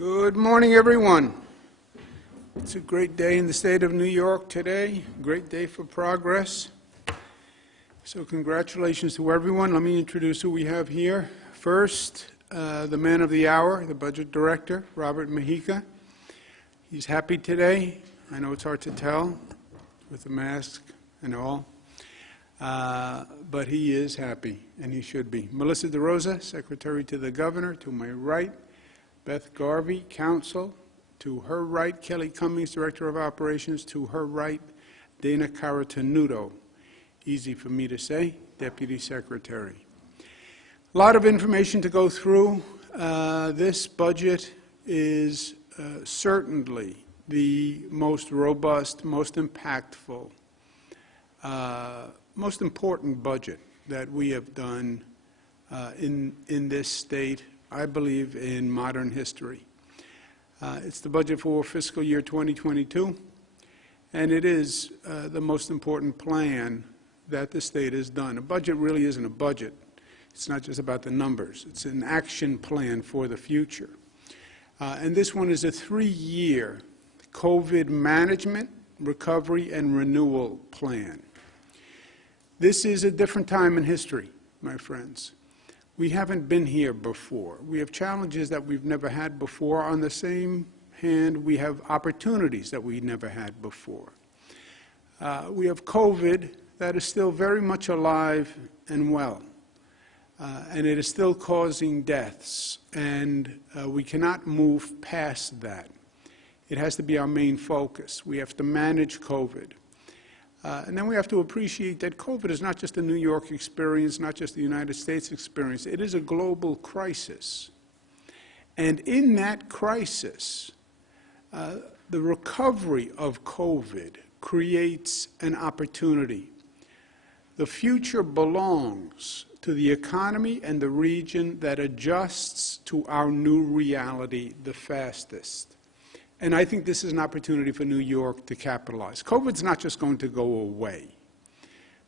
Good morning, everyone. It's a great day in the state of New York today, great day for progress. So congratulations to everyone. Let me introduce who we have here. First, the man of the hour, the budget director, Robert Mujica. He's happy today. I know it's hard to tell with the mask and all, but he is happy, and he should be. Melissa DeRosa, secretary to the governor, to my right. Beth Garvey, counsel, to her right. Kelly Cummings, director of operations, to her right. Dana Caratanudo, easy for me to say, deputy secretary. A lot of information to go through. This budget is certainly the most robust, most impactful, most important budget that we have done in this state, I believe, in modern history. It's the budget for fiscal year 2022, and it is the most important plan that the state has done. A budget really isn't a budget. It's not just about the numbers. It's an action plan for the future. And this one is a 3-year COVID management, recovery, and renewal plan. This is a different time in history, my friends. We haven't been here before. We have challenges that we've never had before. On the same hand, we have opportunities that we never had before. We have COVID that is still very much alive and well, and it is still causing deaths, and we cannot move past that. It has to be our main focus. We have to manage COVID. And then we have to appreciate that COVID is not just a New York experience, not just the United States experience. It is a global crisis. And in that crisis, the recovery of COVID creates an opportunity. The future belongs to the economy and the region that adjusts to our new reality the fastest. And I think this is an opportunity for New York to capitalize. COVID's not just going to go away.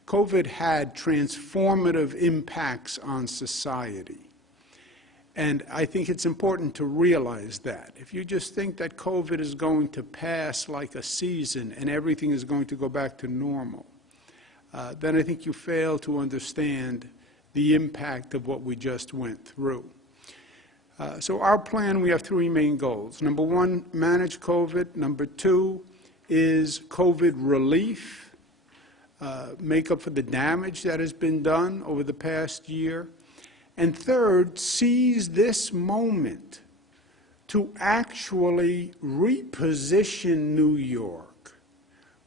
COVID had transformative impacts on society. And I think it's important to realize that. If you just think that COVID is going to pass like a season and everything is going to go back to normal, then I think you fail to understand the impact of what we just went through. So our plan, we have 3 main goals. Number 1, manage COVID. Number 2 is COVID relief, make up for the damage that has been done over the past year. And third, seize this moment to actually reposition New York,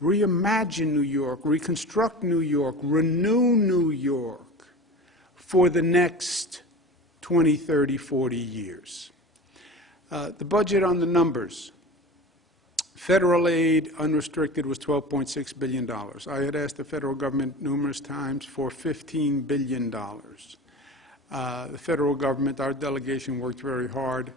reimagine New York, reconstruct New York, renew New York for the next 20, 30, 40 years. The budget on the numbers. Federal aid, unrestricted, was $12.6 billion. I had asked the federal government numerous times for $15 billion. The federal government, our delegation, worked very hard,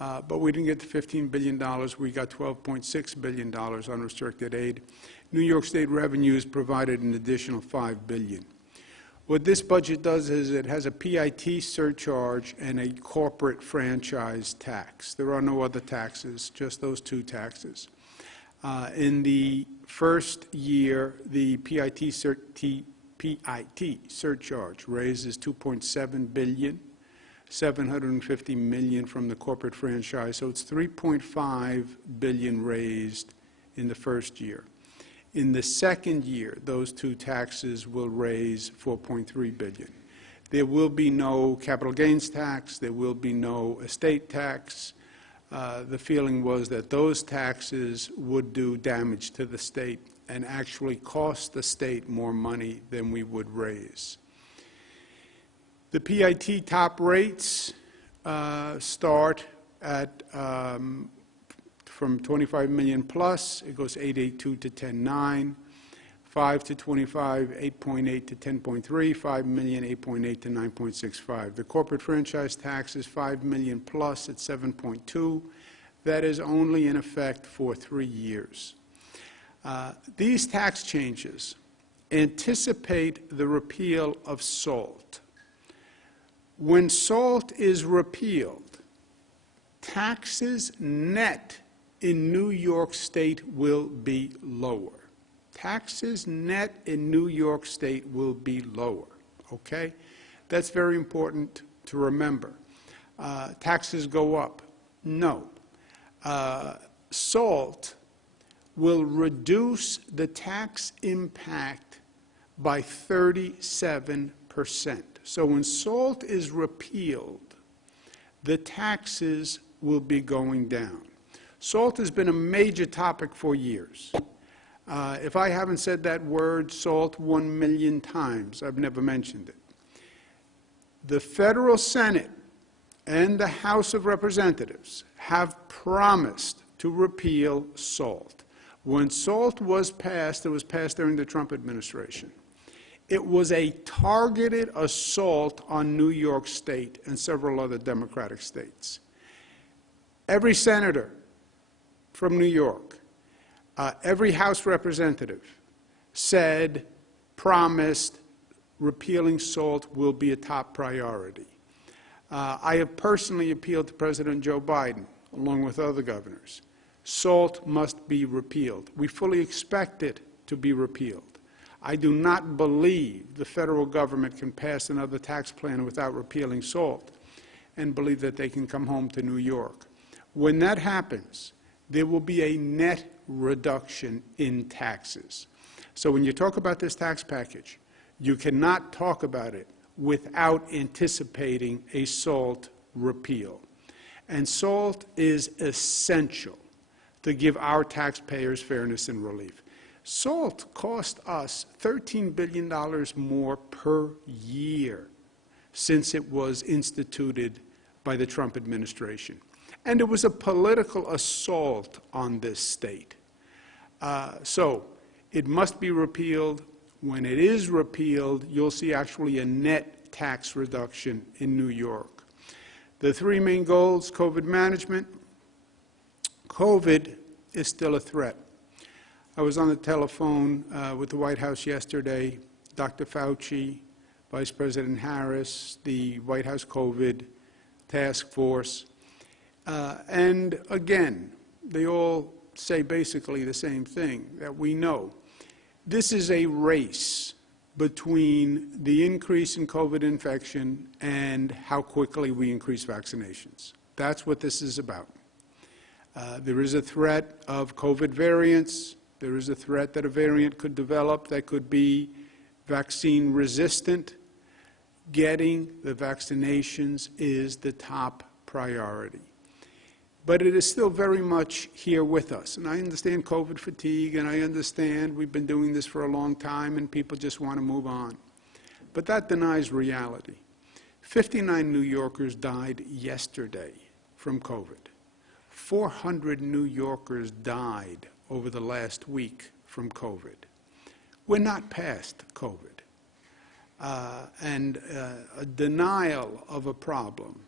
but we didn't get the $15 billion. We got $12.6 billion unrestricted aid. New York State revenues provided an additional $5 billion. What this budget does is it has a PIT surcharge and a corporate franchise tax. There are no other taxes, just those 2 taxes. In the first year, the PIT surcharge raises $2.7 billion, $750 million from the corporate franchise, so it's $3.5 billion raised in the first year. In the second year, those 2 taxes will raise $4.3 billion. There will be no capital gains tax. There will be no estate tax. The feeling was that those taxes would do damage to the state and actually cost the state more money than we would raise. The PIT top rates start at from 25 million plus, it goes 8.82 to 10.9, 5 to 25, 8.8 to 10.3, 5 million, 8.8 to 9.65. The corporate franchise tax is 5 million plus at 7.2. That is only in effect for 3 years. These tax changes anticipate the repeal of SALT. When SALT is repealed, taxes net in New York State will be lower. Taxes net in New York State will be lower, okay? That's very important to remember. Taxes go up. No. SALT will reduce the tax impact by 37%. So when SALT is repealed, the taxes will be going down. SALT has been a major topic for years. If I haven't said that word, SALT, 1 million times, I've never mentioned it. The Federal Senate and the House of Representatives have promised to repeal SALT. When SALT was passed, it was passed during the Trump administration. It was a targeted assault on New York State and several other Democratic states. Every senator from New York, every House representative said, promised, repealing SALT will be a top priority. I have personally appealed to President Joe Biden, along with other governors. SALT must be repealed. We fully expect it to be repealed. I do not believe the federal government can pass another tax plan without repealing SALT and believe that they can come home to New York. When that happens, there will be a net reduction in taxes. So when you talk about this tax package, you cannot talk about it without anticipating a SALT repeal. And SALT is essential to give our taxpayers fairness and relief. SALT cost us $13 billion more per year since it was instituted by the Trump administration. And it was a political assault on this state. So it must be repealed. When it is repealed, you'll see actually a net tax reduction in New York. The three main goals: COVID management. COVID is still a threat. I was on the telephone with the White House yesterday. Dr. Fauci, Vice President Harris, the White House COVID task force. And again, they all say basically the same thing, that we know this is a race between the increase in COVID infection and how quickly we increase vaccinations. That's what this is about. There is a threat of COVID variants. There is a threat that a variant could develop that could be vaccine resistant. Getting the vaccinations is the top priority. But it is still very much here with us. And I understand COVID fatigue, and I understand we've been doing this for a long time and people just want to move on. But that denies reality. 59 New Yorkers died yesterday from COVID. 400 New Yorkers died over the last week from COVID. We're not past COVID. A denial of a problem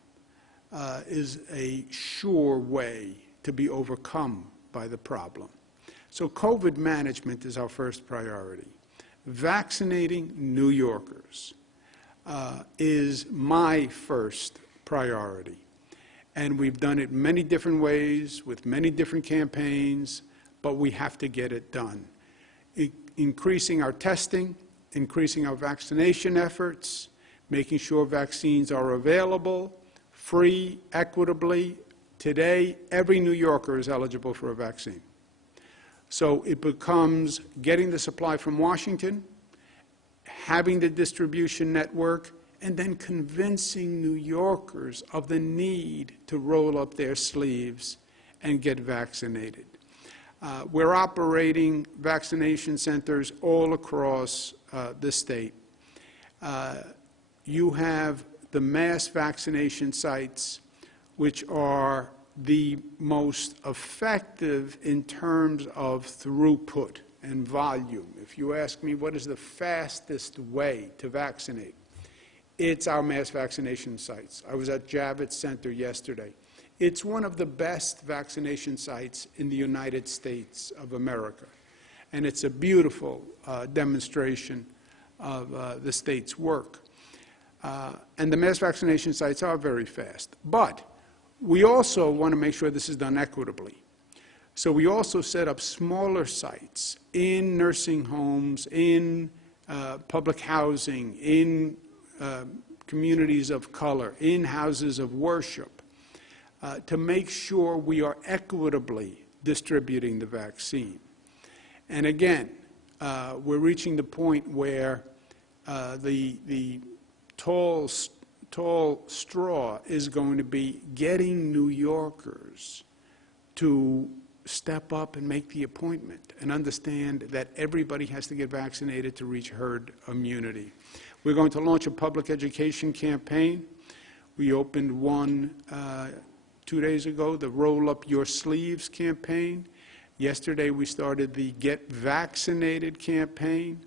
is a sure way to be overcome by the problem. So COVID management is our first priority. Vaccinating New Yorkers is my first priority. And we've done it many different ways with many different campaigns, but we have to get it done. Increasing our testing, increasing our vaccination efforts, making sure vaccines are available, free, equitably. Today, every New Yorker is eligible for a vaccine. So it becomes getting the supply from Washington, having the distribution network, and then convincing New Yorkers of the need to roll up their sleeves and get vaccinated. We're operating vaccination centers all across the state. You have the mass vaccination sites, which are the most effective in terms of throughput and volume. If you ask me what is the fastest way to vaccinate, it's our mass vaccination sites. I was at Javits Center yesterday. It's one of the best vaccination sites in the United States of America. And it's a beautiful demonstration of the state's work. And the mass vaccination sites are very fast. But We also want to make sure this is done equitably. So we also set up smaller sites in nursing homes, in public housing, in communities of color, in houses of worship, to make sure we are equitably distributing the vaccine. And again, we're reaching the point where the tall straw is going to be getting New Yorkers to step up and make the appointment and understand that everybody has to get vaccinated to reach herd immunity. We're going to launch a public education campaign. We opened one 2 days ago, the Roll Up Your Sleeves campaign. Yesterday we started the Get Vaccinated campaign,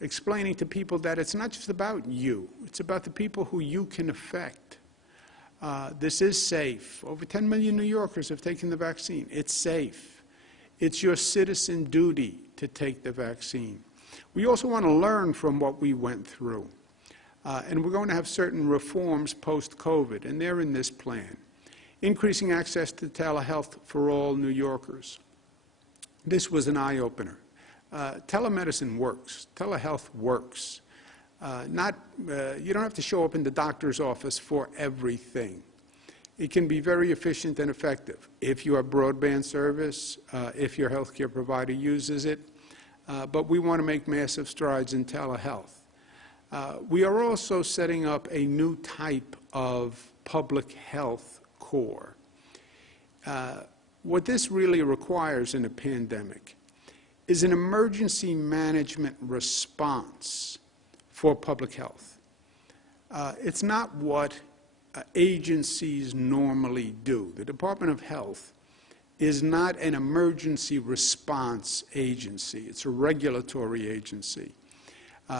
explaining to people that it's not just about you, it's about the people who you can affect. This is safe. Over 10 million New Yorkers have taken the vaccine. It's safe. It's your citizen duty to take the vaccine. We also want to learn from what we went through. And we're going to have certain reforms post-COVID, and they're in this plan. Increasing access to telehealth for all New Yorkers. This was an eye-opener. Telemedicine works. Telehealth works. You don't have to show up in the doctor's office for everything. It can be very efficient and effective if you have broadband service, if your healthcare provider uses it. But we want to make massive strides in telehealth. We are also setting up a new type of public health corps. What this really requires in a pandemic is an emergency management response for public health. It's not what agencies normally do. The Department of Health is not an emergency response agency. It's a regulatory agency.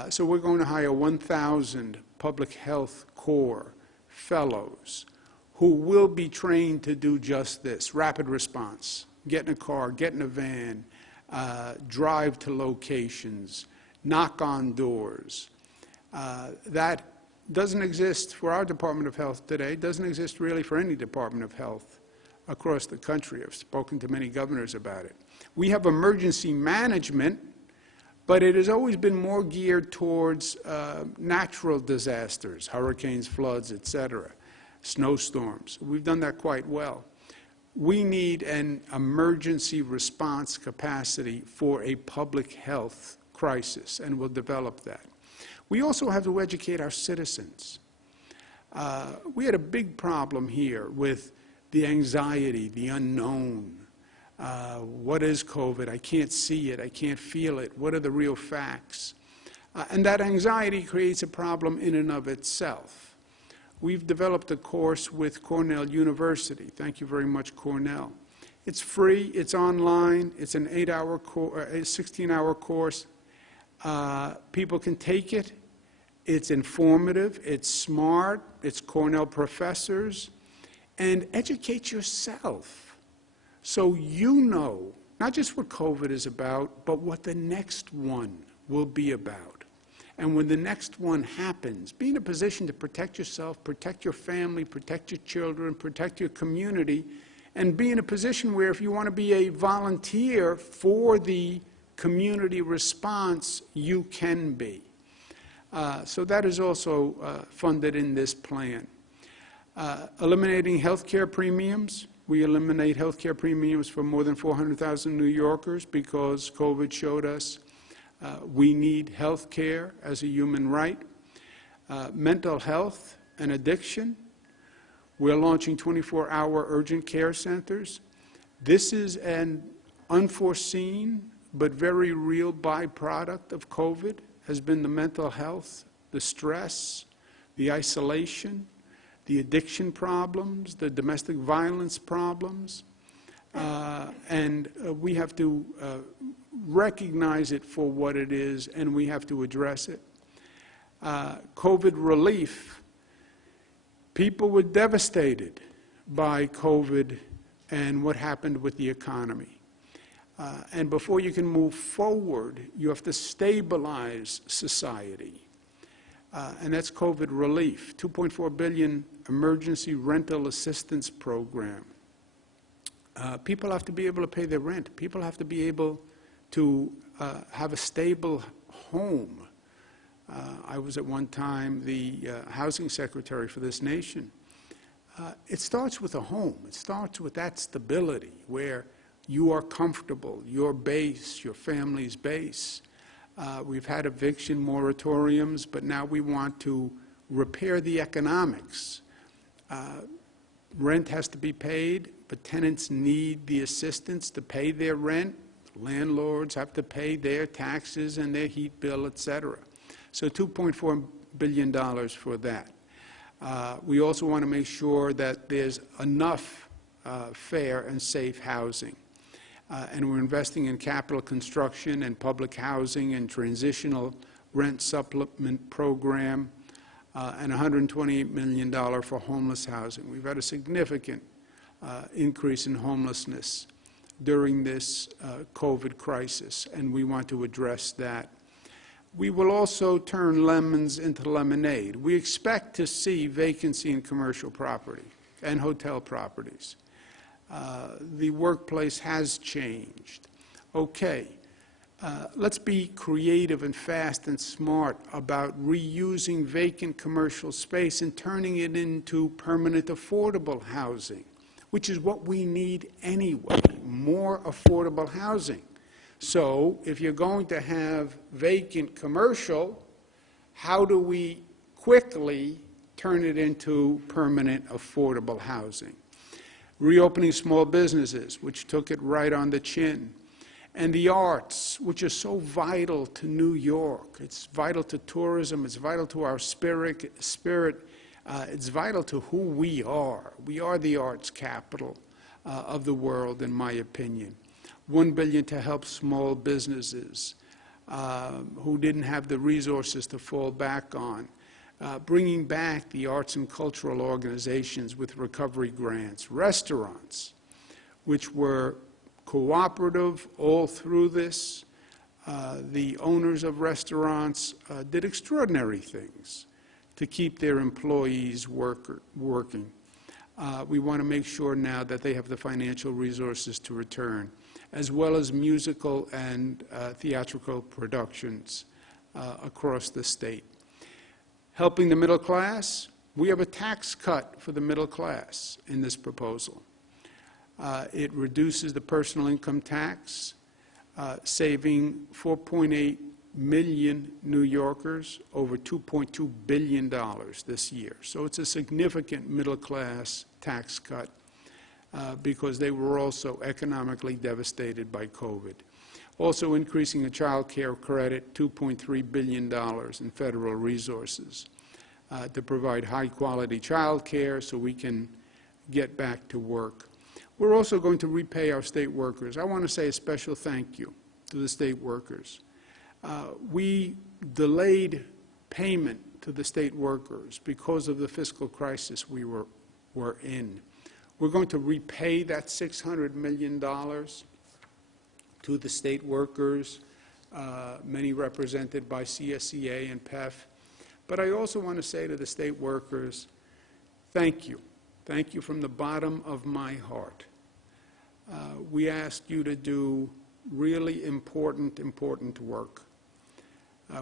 So we're going to hire 1,000 public health corps fellows who will be trained to do just this, rapid response. Get in a car, get in a van, drive to locations, knock on doors. That doesn't exist for our Department of Health today, doesn't exist really for any Department of Health across the country. I've spoken to many governors about it. We have emergency management, but it has always been more geared towards natural disasters, hurricanes, floods, etc., snowstorms. We've done that quite well. We need an emergency response capacity for a public health crisis, and we'll develop that. We also have to educate our citizens. We had a big problem here with the anxiety, the unknown. What is COVID? I can't see it. I can't feel it. What are the real facts? And that anxiety creates a problem in and of itself. We've developed a course with Cornell University. Thank you very much, Cornell. It's free. It's online. It's an 16-hour course. People can take it. It's informative. It's smart. It's Cornell professors. And educate yourself so you know not just what COVID is about, but what the next one will be about. And when the next one happens, be in a position to protect yourself, protect your family, protect your children, protect your community, and be in a position where if you want to be a volunteer for the community response, you can be. So that is also funded in this plan. Eliminating health care premiums. We eliminate health care premiums for more than 400,000 New Yorkers because COVID showed us we need health care as a human right. Mental health and addiction. We're launching 24-hour urgent care centers. This is an unforeseen but very real byproduct of COVID, has been the mental health, the stress, the isolation, the addiction problems, the domestic violence problems. And we have to recognize it for what it is, and we have to address it. COVID relief. People were devastated by COVID and what happened with the economy. And before you can move forward, you have to stabilize society. and that's COVID relief. $2.4 billion emergency rental assistance program. People have to be able to pay their rent. People have to be able to have a stable home. I was at one time the housing secretary for this nation. It starts with a home. It starts with that stability where you are comfortable, your base, your family's base. We've had eviction moratoriums, but now we want to repair the economics. Rent has to be paid, but tenants need the assistance to pay their rent. Landlords have to pay their taxes and their heat bill, et cetera. So $2.4 billion for that. We also want to make sure that there's enough fair and safe housing. And we're investing in capital construction and public housing and transitional rent supplement program and $128 million for homeless housing. We've had a significant increase in homelessness during this COVID crisis, and we want to address that. We will also turn lemons into lemonade. We expect to see vacancy in commercial property and hotel properties. The workplace has changed. Okay, let's be creative and fast and smart about reusing vacant commercial space and turning it into permanent affordable housing, which is what we need anyway, more affordable housing. So if you're going to have vacant commercial, how do we quickly turn it into permanent affordable housing? Reopening small businesses, which took it right on the chin. And the arts, which are so vital to New York. It's vital to tourism. It's vital to our spirit. It's vital to who we are. We are the arts capital of the world, in my opinion. $1 billion to help small businesses who didn't have the resources to fall back on. Bringing back the arts and cultural organizations with recovery grants. Restaurants, which were cooperative all through this. The owners of restaurants did extraordinary things to keep their employees working. We want to make sure now that they have the financial resources to return, as well as musical and theatrical productions across the state. Helping the middle class, we have a tax cut for the middle class in this proposal. It reduces the personal income tax, saving 4.8 million New Yorkers over $2.2 billion this year. So it's a significant middle class tax cut because they were also economically devastated by COVID. Also increasing the child care credit, $2.3 billion in federal resources to provide high-quality child care so we can get back to work. We're also going to repay our state workers. I want to say a special thank you to the state workers. We delayed payment to the state workers because of the fiscal crisis we were in. We're going to repay that $600 million to the state workers, many represented by CSEA and PEF. But I also want to say to the state workers, thank you. Thank you from the bottom of my heart. We asked you to do really important work.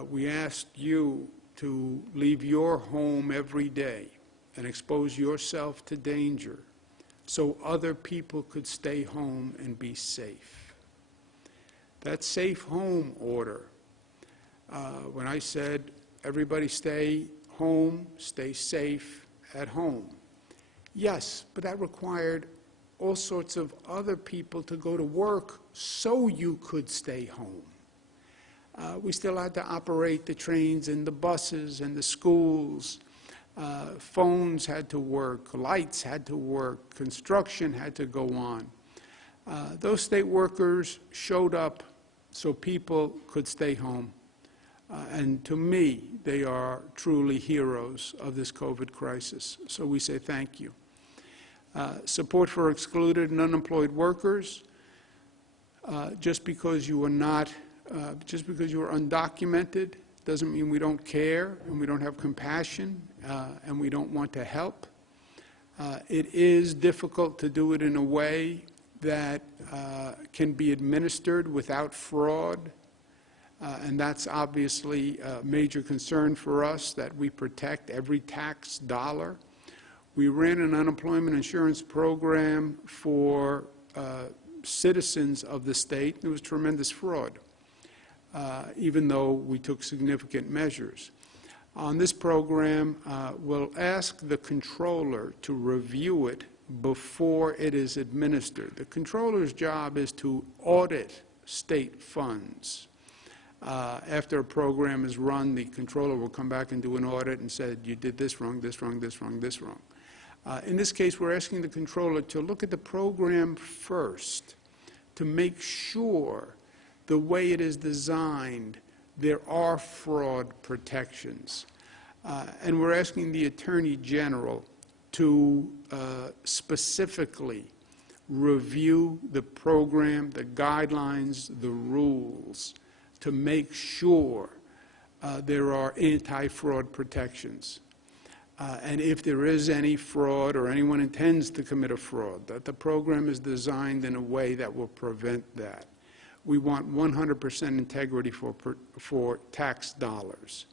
We asked you to leave your home every day and expose yourself to danger so other people could stay home and be safe. That safe home order, when I said everybody stay home, stay safe at home, yes, but that required all sorts of other people to go to work so you could stay home. We still had to operate the trains and the buses and the schools. Phones had to work, lights had to work, construction had to go on. Those state workers showed up so people could stay home. And to me, they are truly heroes of this COVID crisis. So we say thank you. Support for excluded and unemployed workers. Just because you are undocumented Doesn't mean we don't care and we don't have compassion and we don't want to help. It is difficult to do it in a way that can be administered without fraud. And that's obviously a major concern for us, that we protect every tax dollar. We ran an unemployment insurance program for citizens of the state. There was tremendous fraud, even though we took significant measures. On this program, we'll ask the controller to review it before it is administered. The controller's job is to audit state funds. After a program is run, the controller will come back and do an audit and say, you did this wrong, this wrong, this wrong, this wrong. In this case, we're asking the controller to look at the program first to make sure the way it is designed, there are fraud protections. And we're asking the Attorney General to specifically review the program, the guidelines, the rules, to make sure there are anti-fraud protections. And if there is any fraud or anyone intends to commit a fraud, that the program is designed in a way that will prevent that. We want 100% integrity for tax dollars.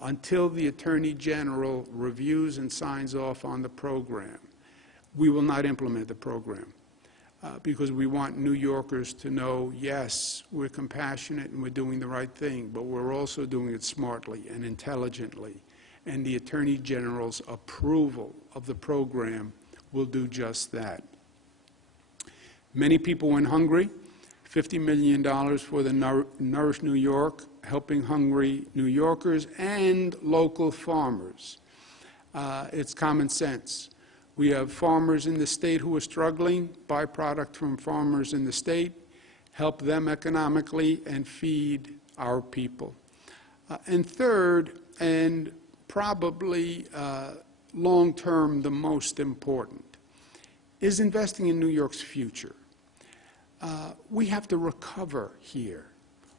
Until the Attorney General reviews and signs off on the program, we will not implement the program because we want New Yorkers to know, yes, we're compassionate and we're doing the right thing, but we're also doing it smartly and intelligently. And the Attorney General's approval of the program will do just that. Many people went hungry. $50 million for the Nourish New York, helping hungry New Yorkers and local farmers. It's common sense. We have farmers in the state who are struggling, buy product from farmers in the state, help them economically, and feed our people. And third, and probably long-term the most important, is investing in New York's future. We have to recover here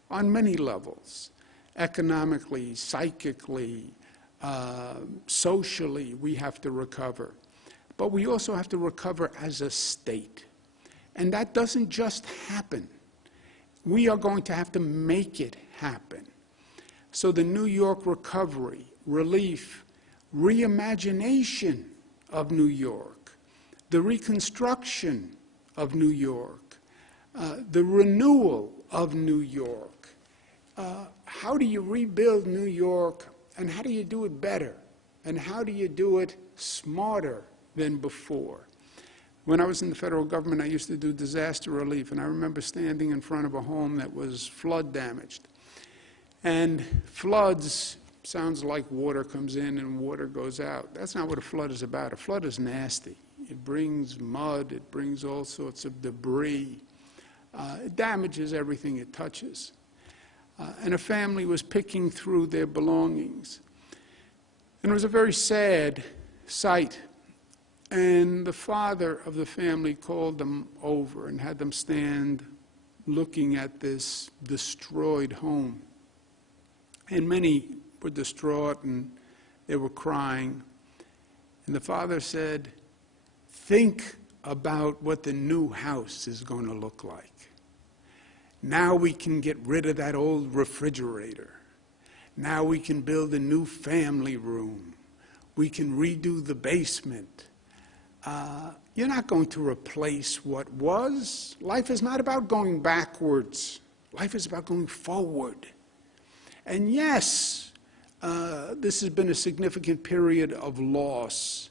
on many levels, economically, psychically, socially, we have to recover. But we also have to recover as a state. And that doesn't just happen. We are going to have to make it happen. So the New York recovery, relief, reimagination of New York, the reconstruction of New York, the renewal of New York. How do you rebuild New York, and how do you do it better? And how do you do it smarter than before? When I was in the federal government, I used to do disaster relief, and I remember standing in front of a home that was flood damaged. And floods sounds like water comes in and water goes out. That's not what a flood is about. A flood is nasty. It brings mud, it brings all sorts of debris. It damages everything it touches. And a family was picking through their belongings. And it was a very sad sight. And the father of the family called them over and had them stand looking at this destroyed home. And many were distraught and they were crying. And the father said, think about what the new house is going to look like. Now we can get rid of that old refrigerator. Now we can build a new family room. We can redo the basement. You're not going to replace what was. Life is not about going backwards. Life is about going forward. And yes, this has been a significant period of loss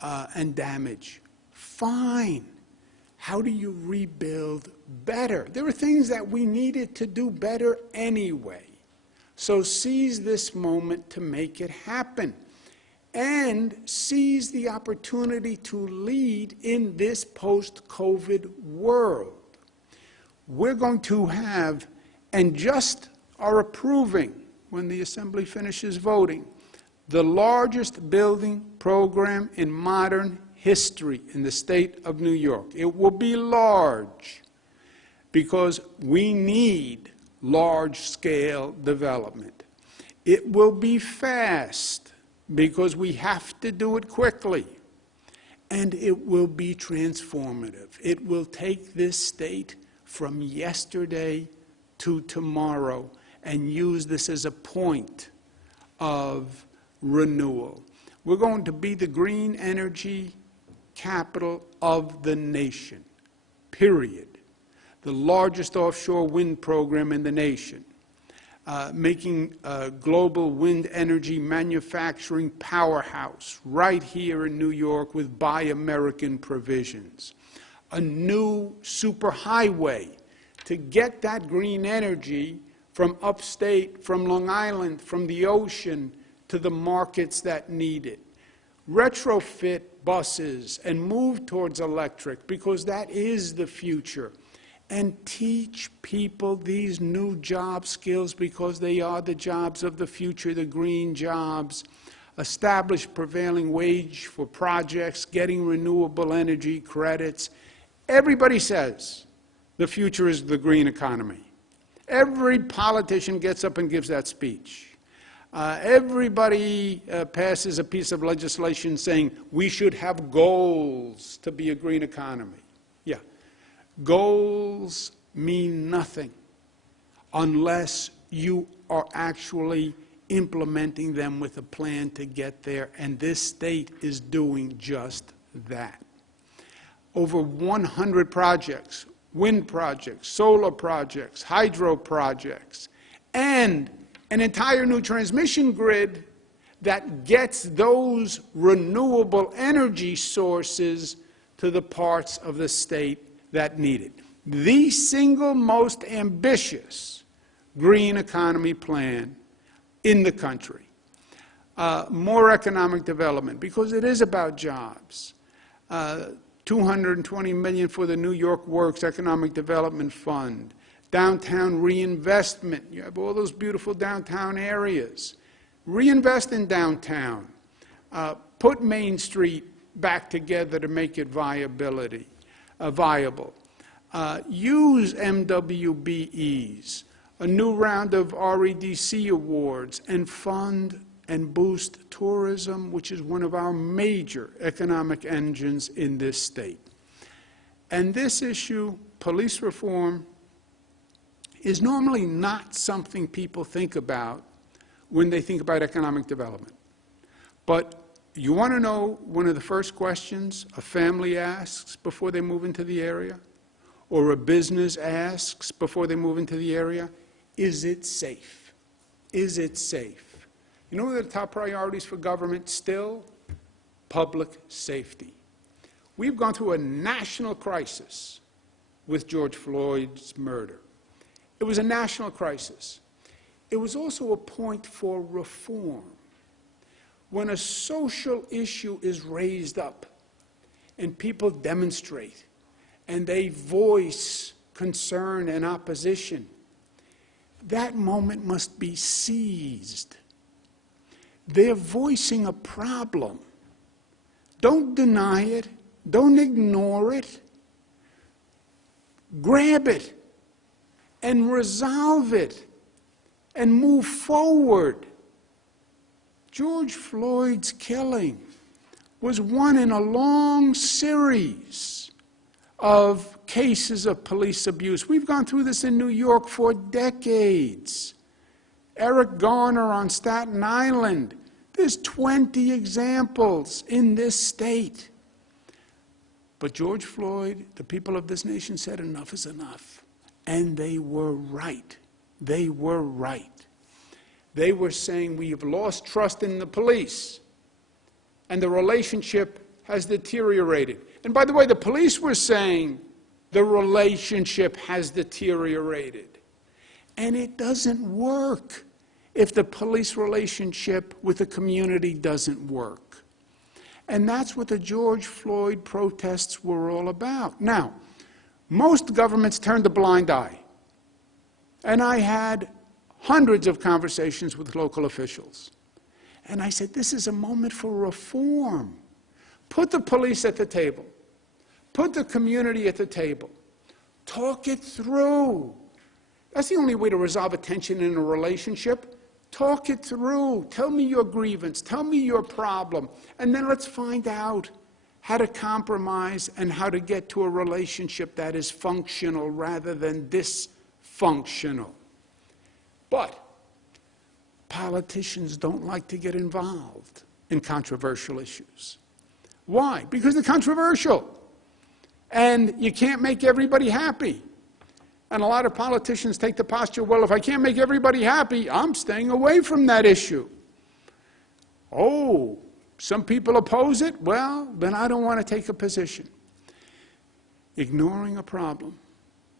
and damage. Fine. How do you rebuild better? There are things that we needed to do better anyway. So seize this moment to make it happen. And seize the opportunity to lead in this post-COVID world. We're going to have, and just are approving, when the Assembly finishes voting, the largest building program in modern history in the state of New York. It will be large because we need large-scale development. It will be fast because we have to do it quickly. And it will be transformative. It will take this state from yesterday to tomorrow and use this as a point of renewal. We're going to be the green energy capital of the nation, period. The largest offshore wind program in the nation, making a global wind energy manufacturing powerhouse right here in New York with Buy American provisions. A new superhighway to get that green energy from upstate, from Long Island, from the ocean to the markets that need it. Retrofit buses and move towards electric because that is the future. And teach people these new job skills because they are the jobs of the future, the green jobs. Establish prevailing wage for projects, getting renewable energy credits. Everybody says the future is the green economy. Every politician gets up and gives that speech. Everybody passes a piece of legislation saying we should have goals to be a green economy. Yeah. Goals mean nothing unless you are actually implementing them with a plan to get there, and this state is doing just that. Over 100 projects, wind projects, solar projects, hydro projects, and an entire new transmission grid that gets those renewable energy sources to the parts of the state that need it. The single most ambitious green economy plan in the country. More economic development, because it is about jobs. $220 million for the New York Works Economic Development Fund. Downtown reinvestment. You have all those beautiful downtown areas. Reinvest in downtown. Put Main Street back together to make it viable. Use MWBEs, a new round of REDC awards, and fund and boost tourism, which is one of our major economic engines in this state. And this issue, police reform, is normally not something people think about when they think about economic development. But you want to know one of the first questions a family asks before they move into the area, or a business asks before they move into the area? Is it safe? Is it safe? You know what are the top priorities for government still? Public safety. We've gone through a national crisis with George Floyd's murder. It was a national crisis. It was also a point for reform. When a social issue is raised up and people demonstrate and they voice concern and opposition, that moment must be seized. They're voicing a problem. Don't deny it. Don't ignore it. Grab it and resolve it and move forward. George Floyd's killing was one in a long series of cases of police abuse. We've gone through this in New York for decades. Eric Garner on Staten Island. There's 20 examples in this state. But George Floyd, the people of this nation said enough is enough. And they were right. They were right. They were saying we have lost trust in the police, and the relationship has deteriorated. And by the way, the police were saying the relationship has deteriorated. And it doesn't work if the police relationship with the community doesn't work. And that's what the George Floyd protests were all about. Now, most governments turned a blind eye. And I had hundreds of conversations with local officials. And I said, this is a moment for reform. Put the police at the table. Put the community at the table. Talk it through. That's the only way to resolve a tension in a relationship. Talk it through. Tell me your grievance. Tell me your problem. And then let's find out how to compromise and how to get to a relationship that is functional rather than dysfunctional. But politicians don't like to get involved in controversial issues. Why? Because they're controversial. And you can't make everybody happy. And a lot of politicians take the posture, well, if I can't make everybody happy, I'm staying away from that issue. Oh, some people oppose it? Well, then I don't want to take a position. Ignoring a problem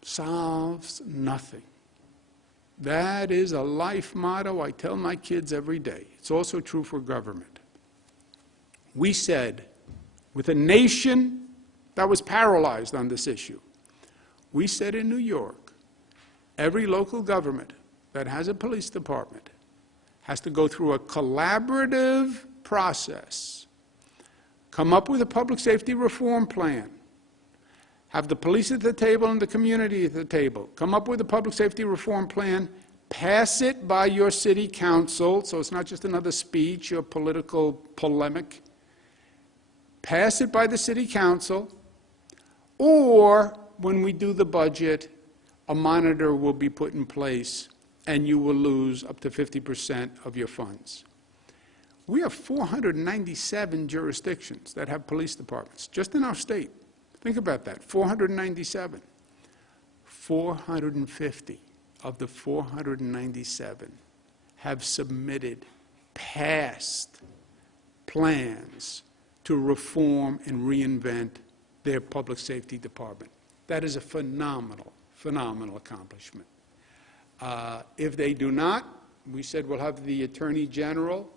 solves nothing. That is a life motto I tell my kids every day. It's also true for government. We said, with a nation that was paralyzed on this issue, we said in New York, every local government that has a police department has to go through a collaborative process, come up with a public safety reform plan, have the police at the table and the community at the table, come up with a public safety reform plan, pass it by your city council, so it's not just another speech or political polemic, pass it by the city council, or when we do the budget, a monitor will be put in place and you will lose up to 50% of your funds. We have 497 jurisdictions that have police departments, just in our state. Think about that, 497. 450 of the 497 have submitted past plans to reform and reinvent their public safety department. That is a phenomenal, phenomenal accomplishment. If they do not, we said we'll have the Attorney General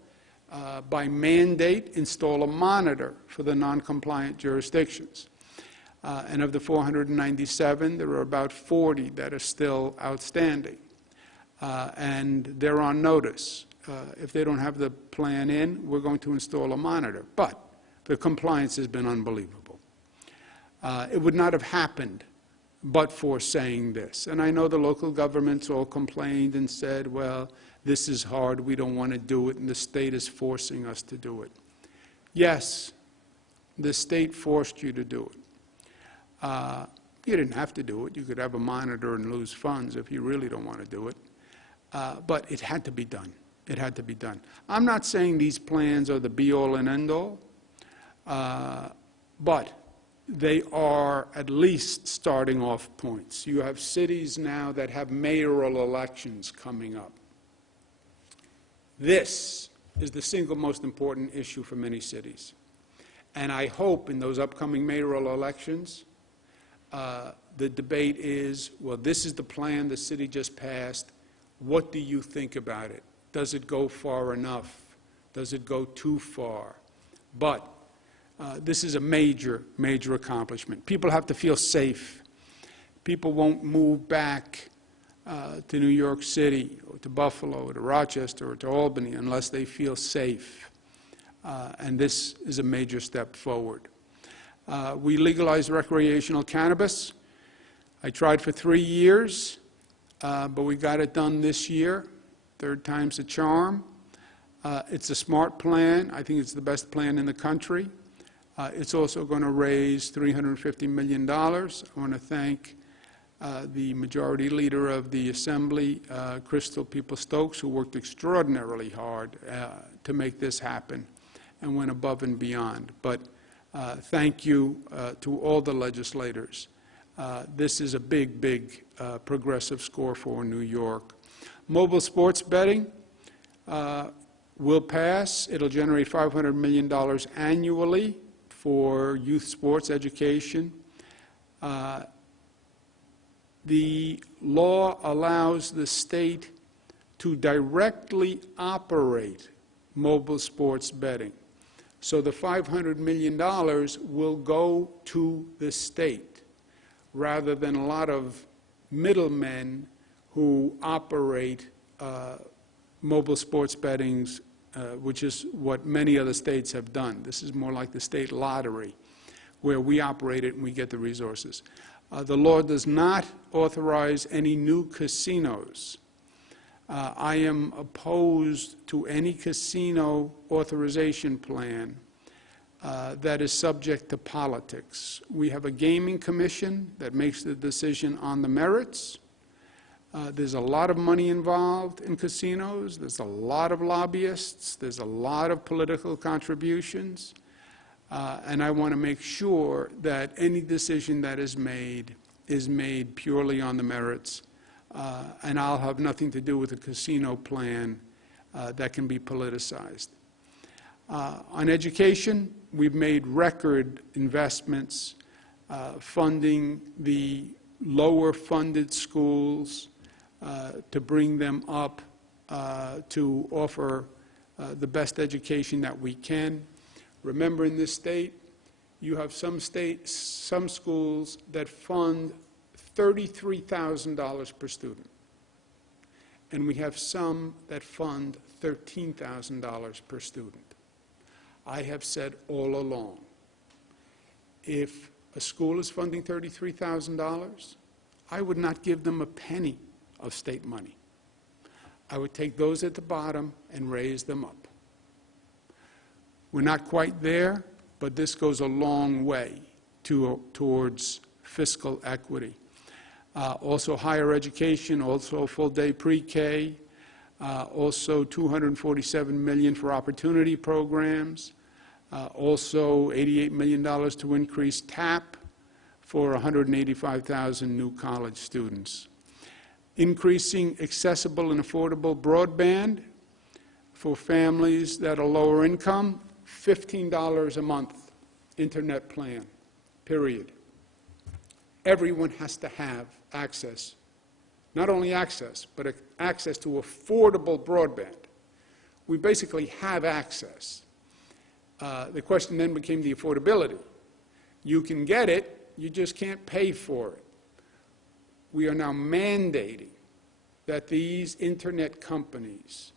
by mandate install a monitor for the non-compliant jurisdictions. And of the 497, there are about 40 that are still outstanding. And they're on notice. If they don't have the plan in, we're going to install a monitor. But the compliance has been unbelievable. It would not have happened but for saying this. And I know the local governments all complained and said, well, this is hard, we don't want to do it, and the state is forcing us to do it. Yes, the state forced you to do it. You didn't have to do it. You could have a monitor and lose funds if you really don't want to do it. But it had to be done. It had to be done. I'm not saying these plans are the be-all and end-all, but they are at least starting off points. You have cities now that have mayoral elections coming up. This is the single most important issue for many cities. And I hope in those upcoming mayoral elections, the debate is, well, this is the plan the city just passed. What do you think about it? Does it go far enough? Does it go too far? But this is a major, major accomplishment. People have to feel safe. People won't move back to New York City or to Buffalo or to Rochester or to Albany unless they feel safe. And this is a major step forward. We legalized recreational cannabis. I tried for 3 years, but we got it done this year. Third time's a charm. It's a smart plan. I think it's the best plan in the country. It's also going to raise $350 million. I want to thank the majority leader of the Assembly, Crystal People-Stokes, who worked extraordinarily hard to make this happen and went above and beyond. But thank you to all the legislators. This is a big, big progressive score for New York. Mobile sports betting will pass. It'll generate $500 million annually for youth sports education. The law allows the state to directly operate mobile sports betting. So the $500 million will go to the state rather than a lot of middlemen who operate mobile sports bettings, which is what many other states have done. This is more like the state lottery, where we operate it and we get the resources. The law does not authorize any new casinos. I am opposed to any casino authorization plan that is subject to politics. We have a gaming commission that makes the decision on the merits. There's a lot of money involved in casinos. There's a lot of lobbyists. There's a lot of political contributions. And I want to make sure that any decision that is made purely on the merits. And I'll have nothing to do with a casino plan that can be politicized. On education, we've made record investments funding the lower funded schools to bring them up to offer the best education that we can. Remember, in this state, you have some schools that fund $33,000 per student, and we have some that fund $13,000 per student. I have said all along, if a school is funding $33,000, I would not give them a penny of state money. I would take those at the bottom and raise them up. We're not quite there, but this goes a long way towards fiscal equity. Also higher education, also full-day pre-K, also $247 million for opportunity programs, also $88 million to increase TAP for 185,000 new college students. Increasing accessible and affordable broadband for families that are lower income, $15 a month internet plan, period. Everyone has to have access, not only access, but access to affordable broadband. We basically have access. The question then became the affordability. You can get it, you just can't pay for it. We are now mandating that these internet companies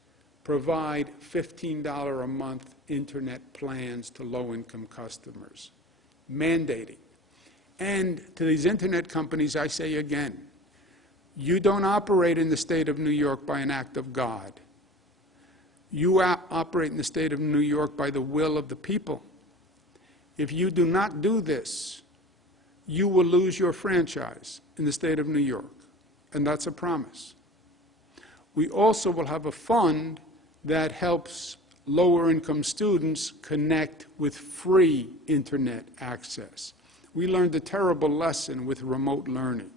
provide $15 a month internet plans to low-income customers. Mandating. And to these internet companies, I say again, you don't operate in the state of New York by an act of God. You operate in the state of New York by the will of the people. If you do not do this, you will lose your franchise in the state of New York, and that's a promise. We also will have a fund that helps lower-income students connect with free internet access. We learned a terrible lesson with remote learning.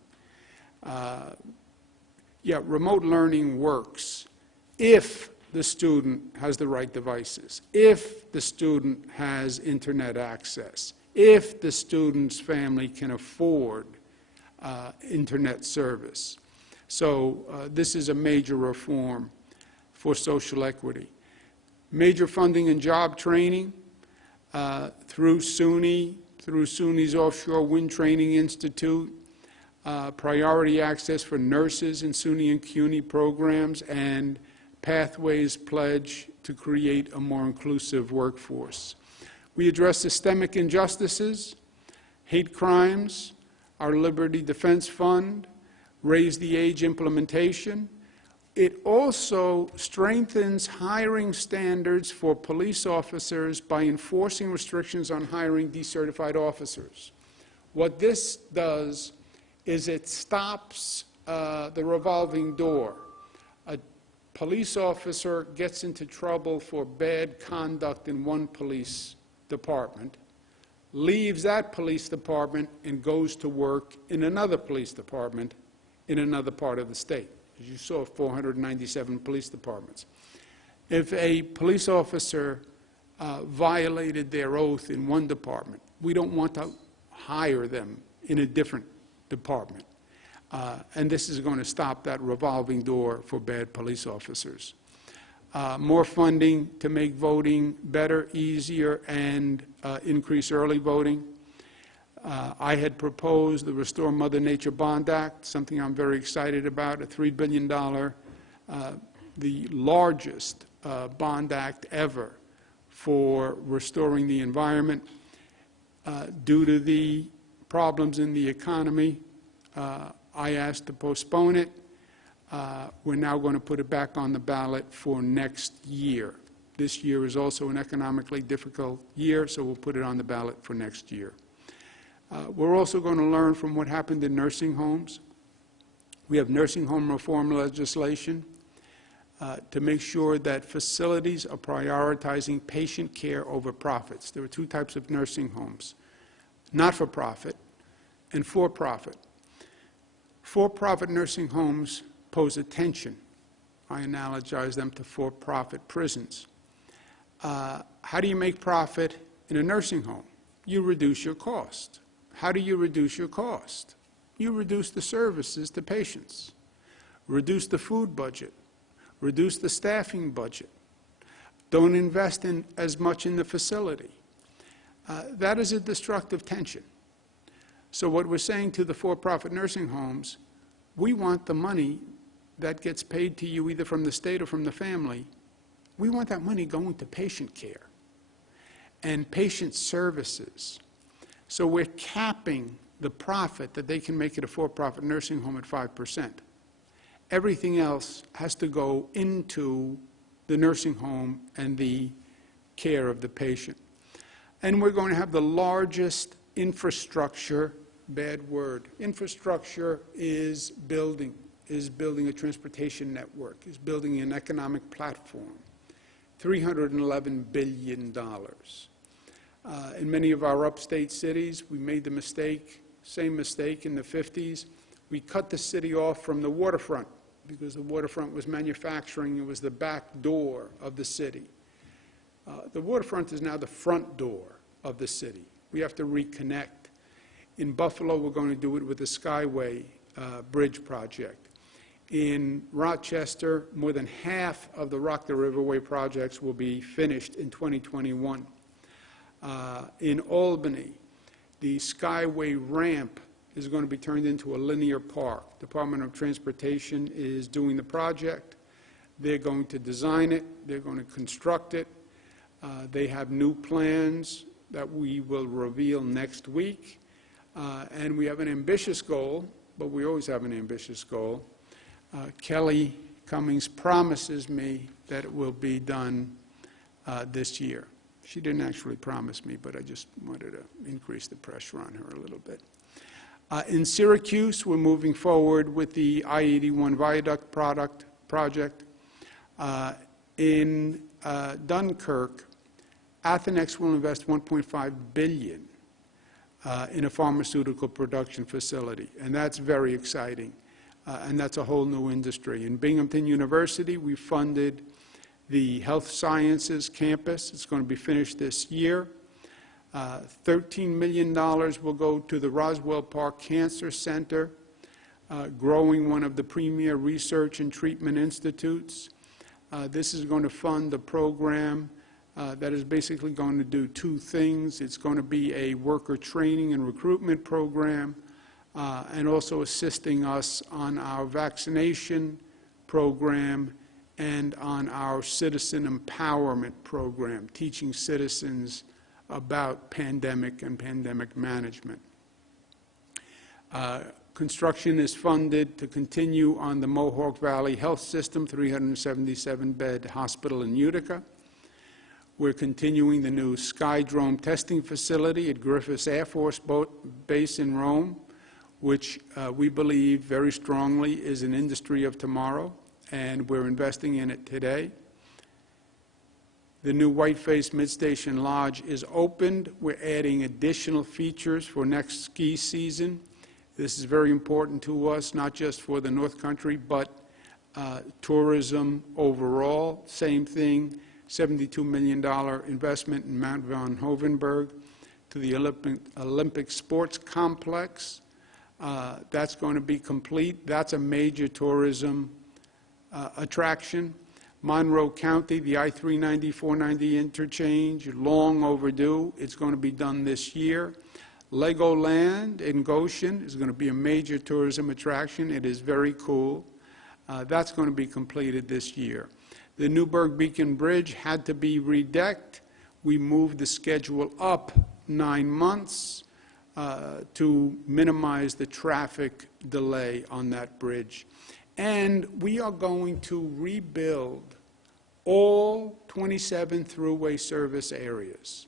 Remote learning works if the student has the right devices, if the student has internet access, if the student's family can afford internet service. So this is a major reform for social equity. Major funding and job training through SUNY, through SUNY's Offshore Wind Training Institute, priority access for nurses in SUNY and CUNY programs, and Pathways Pledge to create a more inclusive workforce. We address systemic injustices, hate crimes, our Liberty Defense Fund, raise the age implementation. It also strengthens hiring standards for police officers by enforcing restrictions on hiring decertified officers. What this does is it stops the revolving door. A police officer gets into trouble for bad conduct in one police department, leaves that police department and goes to work in another police department in another part of the state. As you saw, 497 police departments. If a police officer violated their oath in one department, we don't want to hire them in a different department. And this is going to stop that revolving door for bad police officers. More funding to make voting better, easier, and increase early voting. I had proposed the Restore Mother Nature Bond Act, something I'm very excited about, a $3 billion, the largest bond act ever for restoring the environment. Due to the problems in the economy, I asked to postpone it. We're now going to put it back on the ballot for next year. This year is also an economically difficult year, so we'll put it on the ballot for next year. We're also going to learn from what happened in nursing homes. We have nursing home reform legislation to make sure that facilities are prioritizing patient care over profits. There are two types of nursing homes, not-for-profit and for-profit. For-profit nursing homes pose a tension. I analogize them to for-profit prisons. How do you make profit in a nursing home? You reduce your cost. How do you reduce your cost? You reduce the services to patients, reduce the food budget, reduce the staffing budget, don't invest in as much in the facility. That is a destructive tension. So what we're saying to the for-profit nursing homes, we want the money that gets paid to you either from the state or from the family, we want that money going to patient care and patient services. So we're capping the profit that they can make at a for-profit nursing home at 5%. Everything else has to go into the nursing home and the care of the patient. And we're going to have the largest infrastructure, bad word. Infrastructure is building a transportation network, is building an economic platform. $311 billion. In many of our upstate cities, we made the mistake, same mistake in the 50s. We cut the city off from the waterfront because the waterfront was manufacturing. It was the back door of the city. The waterfront is now the front door of the city. We have to reconnect. In Buffalo, we're going to do it with the Skyway Bridge project. In Rochester, more than half of the Rock the Riverway projects will be finished in 2021. In Albany, the Skyway ramp is going to be turned into a linear park. Department of Transportation is doing the project. They're going to design it. They're going to construct it. They have new plans that we will reveal next week. And we have an ambitious goal, but we always have an ambitious goal. Kelly Cummings promises me that it will be done this year. She didn't actually promise me, but I just wanted to increase the pressure on her a little bit. In Syracuse, we're moving forward with the I-81 viaduct project. In Dunkirk, Athenex will invest $1.5 billion in a pharmaceutical production facility, and that's very exciting. And that's a whole new industry. In Binghamton University, we funded the health sciences campus. It's going to be finished this year. $13 million will go to the Roswell Park Cancer Center, growing one of the premier research and treatment institutes. This is going to fund a program that is basically going to do two things. It's going to be a worker training and recruitment program, and also assisting us on our vaccination program and on our citizen empowerment program, teaching citizens about pandemic and pandemic management. Construction is funded to continue on the Mohawk Valley Health System 377-bed hospital in Utica. We're continuing the new Skydrome testing facility at Griffiths Air Force Base in Rome, which we believe very strongly is an industry of tomorrow, and we're investing in it today. The new Whiteface Mid-Station Lodge is opened. We're adding additional features for next ski season. This is very important to us, not just for the North Country, but tourism overall. Same thing, $72 million investment in Mount Van Hovenberg to the Olympic Sports Complex. That's going to be complete. That's a major tourism attraction. Monroe County, the I-390-490 interchange, long overdue. It's going to be done this year. Legoland in Goshen is going to be a major tourism attraction. It is very cool. That's going to be completed this year. The Newburgh Beacon Bridge had to be redecked. We moved the schedule up 9 months. to minimize the traffic delay on that bridge. And we are going to rebuild all 27 thruway service areas.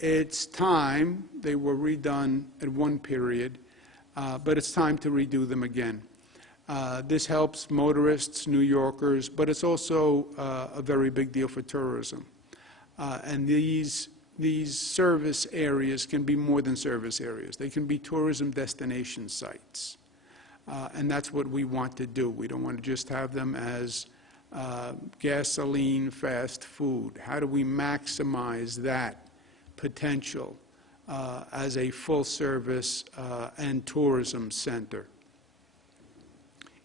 It's time. They were redone at one period, but it's time to redo them again. This helps motorists, New Yorkers, but it's also a very big deal for tourism. And these service areas can be more than service areas. They can be tourism destination sites. And that's what we want to do. We don't want to just have them as gasoline fast food. How do we maximize that potential as a full-service and tourism center?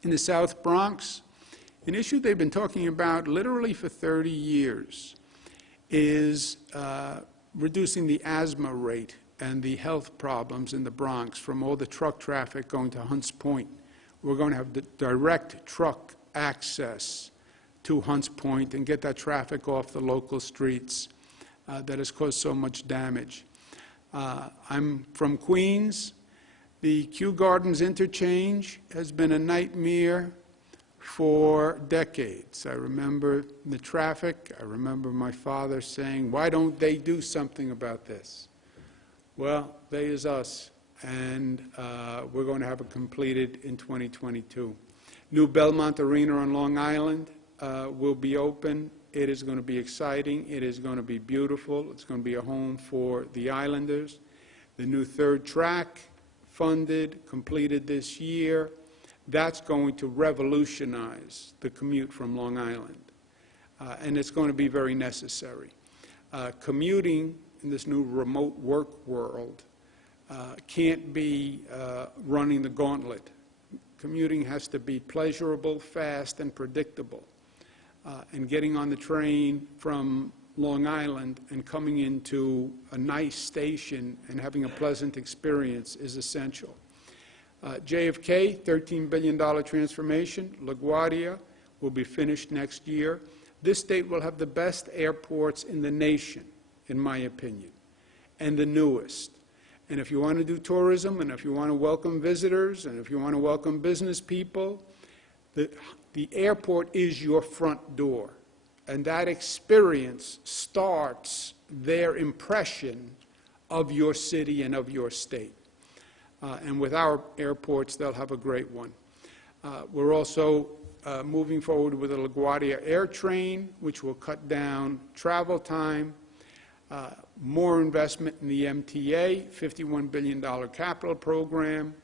In the South Bronx, an issue they've been talking about literally for 30 years is reducing the asthma rate and the health problems in the Bronx from all the truck traffic going to Hunts Point. We're going to have the direct truck access to Hunts Point and get that traffic off the local streets that has caused so much damage. I'm from Queens. The Kew Gardens interchange has been a nightmare for decades. I remember the traffic. I remember my father saying, "Why don't they do something about this?" Well, they is us, and we're going to have it completed in 2022. New Belmont Arena on Long Island will be open. It is going to be exciting. It is going to be beautiful. It's going to be a home for the Islanders. The new third track, funded, completed this year, that's going to revolutionize the commute from Long Island. And it's going to be very necessary. Commuting in this new remote work world can't be running the gauntlet. Commuting has to be pleasurable, fast, and predictable. And getting on the train from Long Island and coming into a nice station and having a pleasant experience is essential. JFK, $13 billion transformation. LaGuardia will be finished next year. This state will have the best airports in the nation, in my opinion, and the newest. And if you want to do tourism, and if you want to welcome visitors, and if you want to welcome business people, the airport is your front door. And that experience starts their impression of your city and of your state. And with our airports, they'll have a great one. We're also moving forward with the LaGuardia Air Train, which will cut down travel time, more investment in the MTA, $51 billion capital program.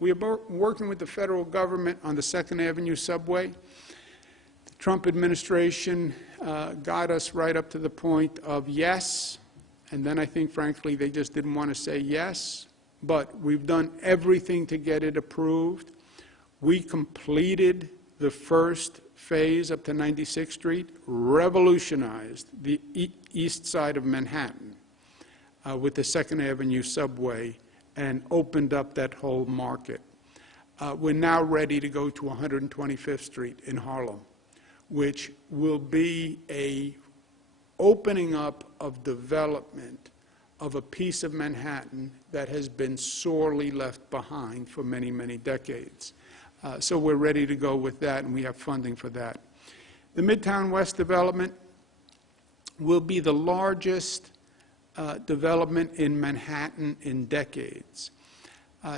We are working with the federal government on the 2nd Avenue subway. The Trump administration got us right up to the point of yes, and then I think, frankly, they just didn't want to say yes. But we've done everything to get it approved. We completed the first phase up to 96th Street, revolutionized the east side of Manhattan with the 2nd Avenue subway, and opened up that whole market. We're now ready to go to 125th Street in Harlem, which will be a opening up of development of a piece of Manhattan that has been sorely left behind for many, many decades. So we're ready to go with that, and we have funding for that. The Midtown West development will be the largest development in Manhattan in decades.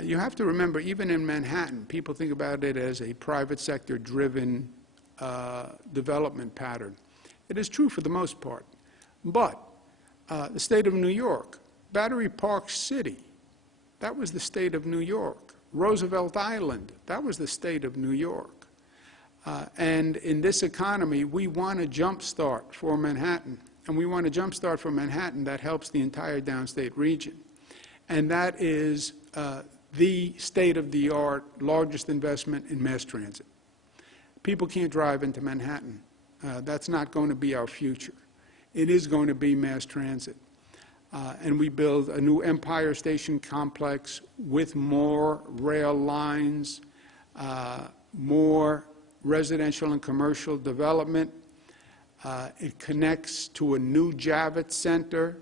You have to remember, even in Manhattan, people think about it as a private sector-driven development pattern. It is true for the most part. But the state of New York, Battery Park City, that was the state of New York. Roosevelt Island, that was the state of New York. And in this economy, we want a jump start for Manhattan. And we want a jump start for Manhattan that helps the entire downstate region. And that is the state-of-the-art largest investment in mass transit. People can't drive into Manhattan. That's not going to be our future. It is going to be mass transit. And we build a new Empire Station complex with more rail lines, more residential and commercial development. It connects to a new Javits Center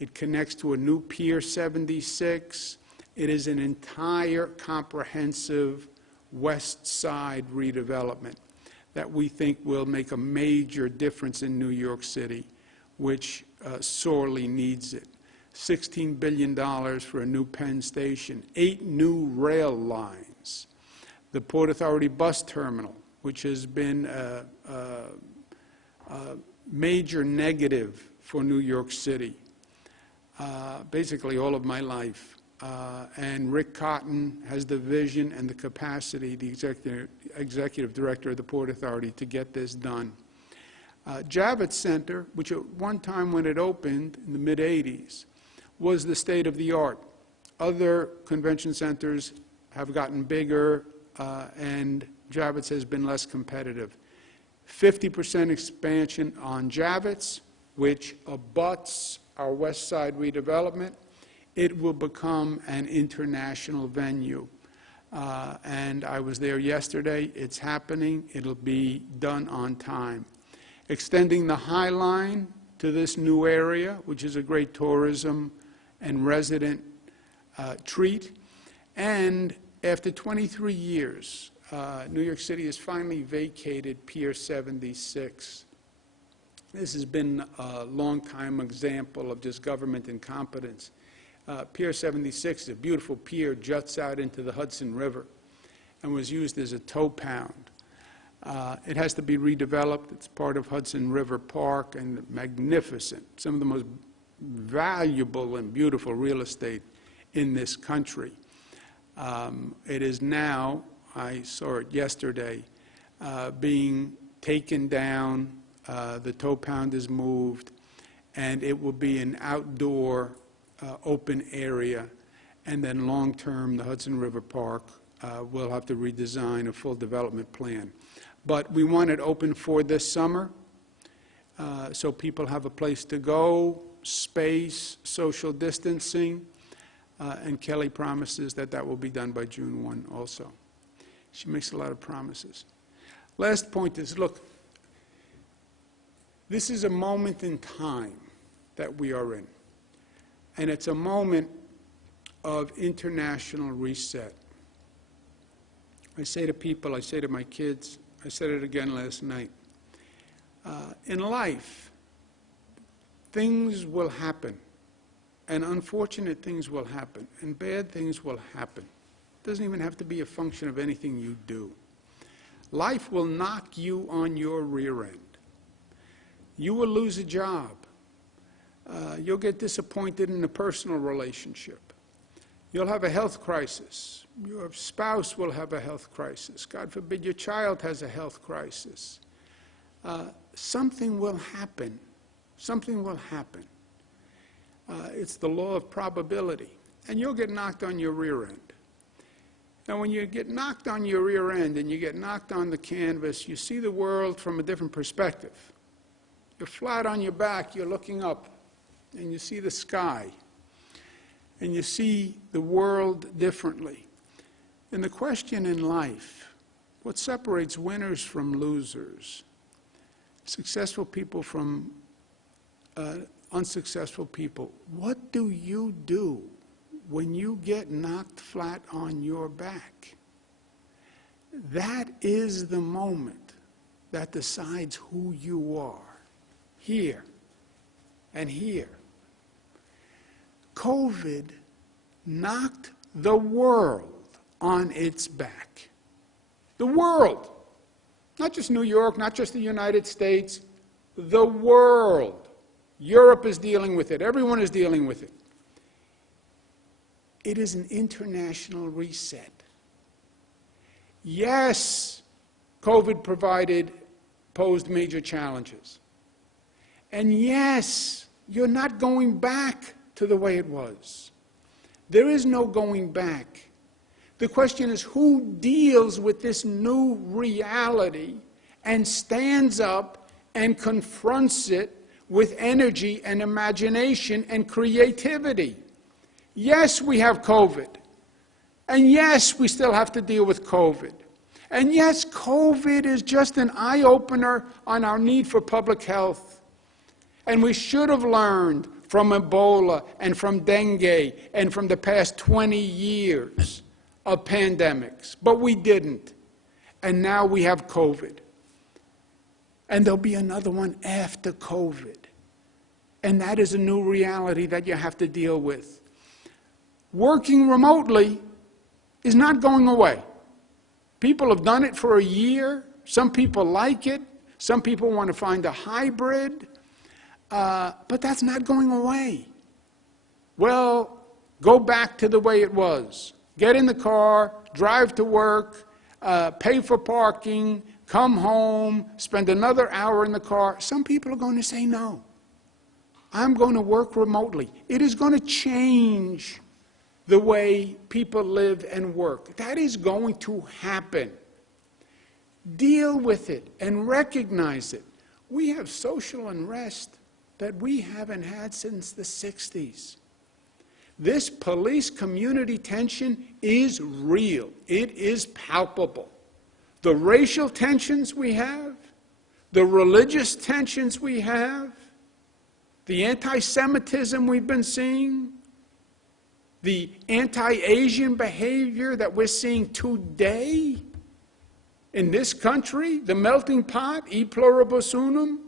It connects to a new Pier 76. It is an entire comprehensive west side redevelopment that we think will make a major difference in New York City, which sorely needs it. $16 billion for a new Penn Station, 8 new rail lines, the Port Authority bus terminal, which has been a major negative for New York City, basically all of my life. And Rick Cotton has the vision and the capacity, the executive director of the Port Authority, to get this done. Javits Center, which at one time when it opened in the mid-'80s, was the state of the art. Other convention centers have gotten bigger, and Javits has been less competitive. 50% expansion on Javits, which abuts our West Side redevelopment. It will become an international venue. And I was there yesterday. It's happening. It'll be done on time. Extending the High Line to this new area, which is a great tourism and resident treat. And after 23 years, New York City has finally vacated Pier 76. This has been a long-time example of just government incompetence. Pier 76 is a beautiful pier, juts out into the Hudson River, and was used as a tow pound. It has to be redeveloped. It's part of Hudson River Park, and magnificent, some of the most valuable and beautiful real estate in this country. It is now, I saw it yesterday, being taken down. The tow pound is moved, and it will be an outdoor open area. And then long-term, the Hudson River Park will have to redesign a full development plan. But we want it open for this summer, so people have a place to go, space, social distancing, and Kelly promises that that will be done by June 1 also. She makes a lot of promises. Last point is, look, this is a moment in time that we are in, and it's a moment of international reset. I say to people, I say to my kids, I said it again last night, in life, things will happen, and unfortunate things will happen, and bad things will happen. It doesn't even have to be a function of anything you do. Life will knock you on your rear end. You will lose a job. You'll get disappointed in a personal relationship. You'll have a health crisis. Your spouse will have a health crisis. God forbid your child has a health crisis. Something will happen. Something will happen. It's the law of probability. And you'll get knocked on your rear end. Now, when you get knocked on your rear end and you get knocked on the canvas, you see the world from a different perspective. You're flat on your back, you're looking up, and you see the sky. And you see the world differently. And the question in life, what separates winners from losers, successful people from unsuccessful people, what do you do when you get knocked flat on your back? That is the moment that decides who you are, here and here. COVID knocked the world on its back. The world. Not just New York, not just the United States, the world. Europe is dealing with it. Everyone is dealing with it. It is an international reset. Yes, COVID posed major challenges. And yes, you're not going back to the way it was. There is no going back. The question is, who deals with this new reality and stands up and confronts it with energy and imagination and creativity? Yes, we have COVID. And yes, we still have to deal with COVID. And yes, COVID is just an eye-opener on our need for public health. And we should have learned from Ebola and from dengue and from the past 20 years of pandemics. But we didn't. And now we have COVID. And there'll be another one after COVID. And that is a new reality that you have to deal with. Working remotely is not going away. People have done it for a year. Some people like it. Some people want to find a hybrid. But that's not going away. Well, go back to the way it was. Get in the car, drive to work, pay for parking, come home, spend another hour in the car. Some people are going to say no. I'm going to work remotely. It is going to change the way people live and work. That is going to happen. Deal with it and recognize it. We have social unrest that we haven't had since the 60s. This police-community tension is real. It is palpable. The racial tensions we have, the religious tensions we have, the anti-Semitism we've been seeing, the anti-Asian behavior that we're seeing today in this country, the melting pot, e pluribus unum,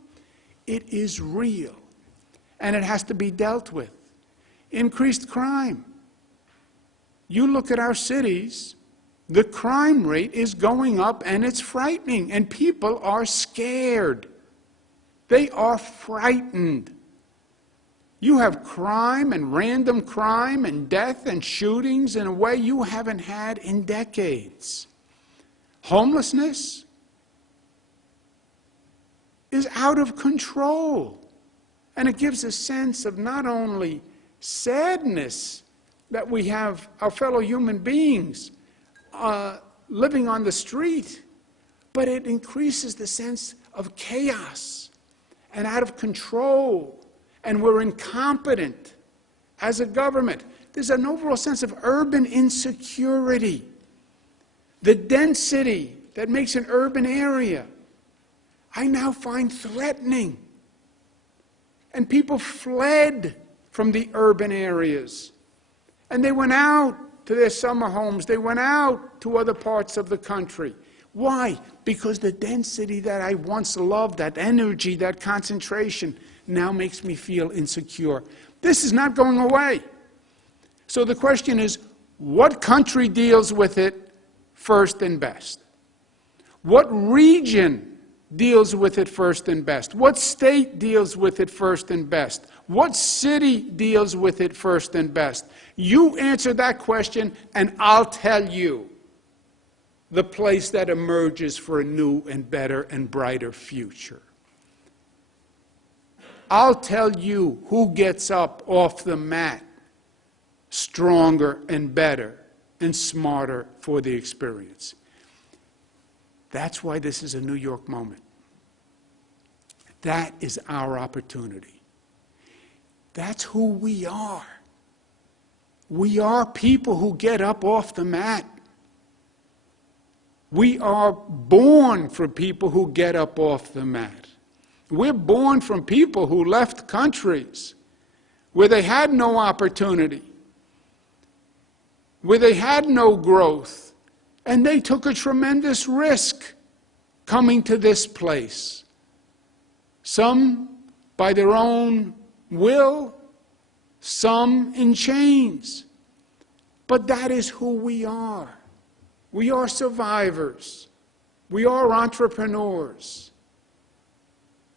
it is real, and it has to be dealt with. Increased crime. You look at our cities, the crime rate is going up, and it's frightening, and people are scared. They are frightened. You have crime and random crime and death and shootings in a way you haven't had in decades. Homelessness is out of control. And it gives a sense of not only sadness that we have our fellow human beings living on the street, but it increases the sense of chaos and out of control. And we're incompetent as a government. There's an overall sense of urban insecurity. The density that makes an urban area, I now find threatening. And people fled from the urban areas. And they went out to their summer homes. They went out to other parts of the country. Why? Because the density that I once loved, that energy, that concentration, now makes me feel insecure. This is not going away. So the question is, what country deals with it first and best? What region deals with it first and best? What state deals with it first and best? What city deals with it first and best? You answer that question, and I'll tell you the place that emerges for a new and better and brighter future. I'll tell you who gets up off the mat stronger and better and smarter for the experience. That's why this is a New York moment. That is our opportunity. That's who we are. We are people who get up off the mat. We are born for people who get up off the mat. We're born from people who left countries where they had no opportunity, where they had no growth, and they took a tremendous risk coming to this place. Some by their own will, some in chains. But that is who we are. We are survivors. We are entrepreneurs.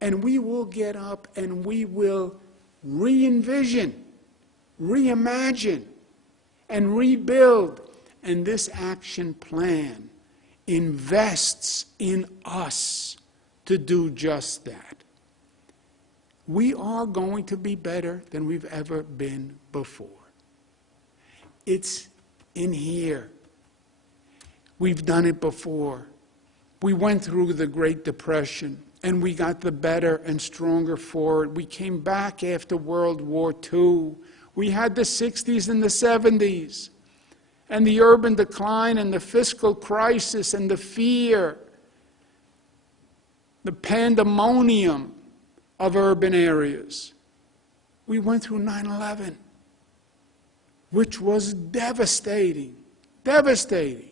And we will get up and we will re-envision, reimagine, and rebuild. And this action plan invests in us to do just that. We are going to be better than we've ever been before. It's in here. We've done it before. We went through the Great Depression, and we got the better and stronger for it. We came back after World War II. We had the 60s and the 70s, and the urban decline and the fiscal crisis and the fear, the pandemonium of urban areas. We went through 9/11, which was devastating, devastating.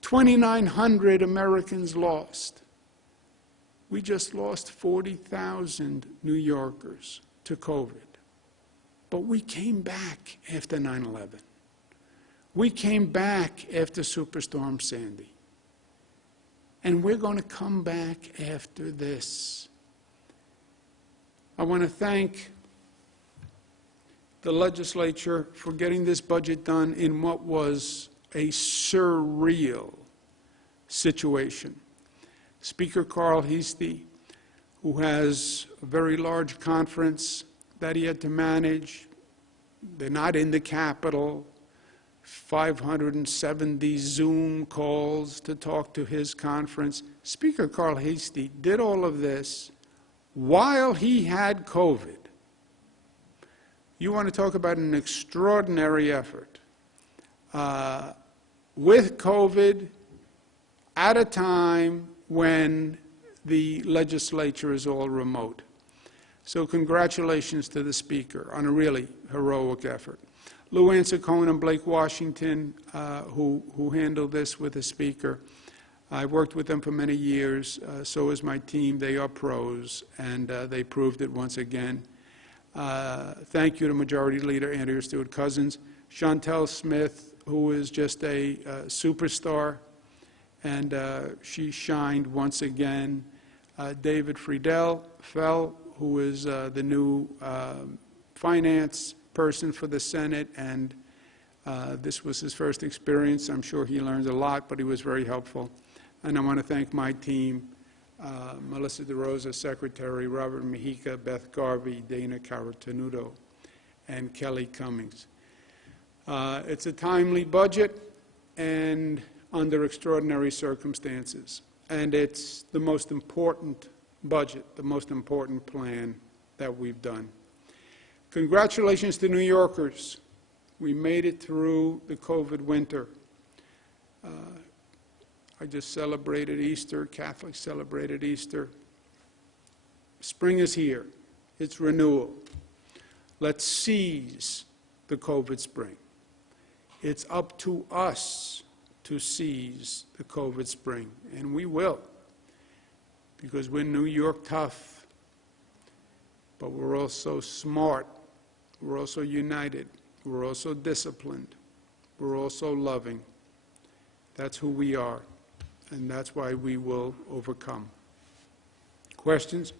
2,900 Americans lost. We just lost 40,000 New Yorkers to COVID. But we came back after 9/11. We came back after Superstorm Sandy. And we're going to come back after this. I want to thank the legislature for getting this budget done in what was a surreal situation. Speaker Carl Heastie, who has a very large conference that he had to manage. They're not in the Capitol. 570 Zoom calls to talk to his conference. Speaker Carl Heastie did all of this while he had COVID. You want to talk about an extraordinary effort. With COVID, at a time when the legislature is all remote. So congratulations to the Speaker on a really heroic effort. Lou Ansicone and Blake Washington, who handled this with the Speaker. I've worked with them for many years. So is my team. They are pros, and they proved it once again. Thank you to Majority Leader Andrea Stewart-Cousins. Chantel Smith, who is just a superstar, and she shined once again. David Friedel, who is the new finance person for the Senate, and this was his first experience. I'm sure he learned a lot, but he was very helpful. And I want to thank my team, Melissa DeRosa, Secretary, Robert Mejica, Beth Garvey, Dana Caratanudo, and Kelly Cummings. It's a timely budget and under extraordinary circumstances. And it's the most important budget, the most important plan that we've done. Congratulations to New Yorkers. We made it through the COVID winter. I just celebrated Easter. Catholics celebrated Easter. Spring is here. It's renewal. Let's seize the COVID spring. It's up to us to seize the COVID spring, and we will, because we're New York tough, but we're also smart, we're also united, we're also disciplined, we're also loving. That's who we are, and that's why we will overcome. Questions?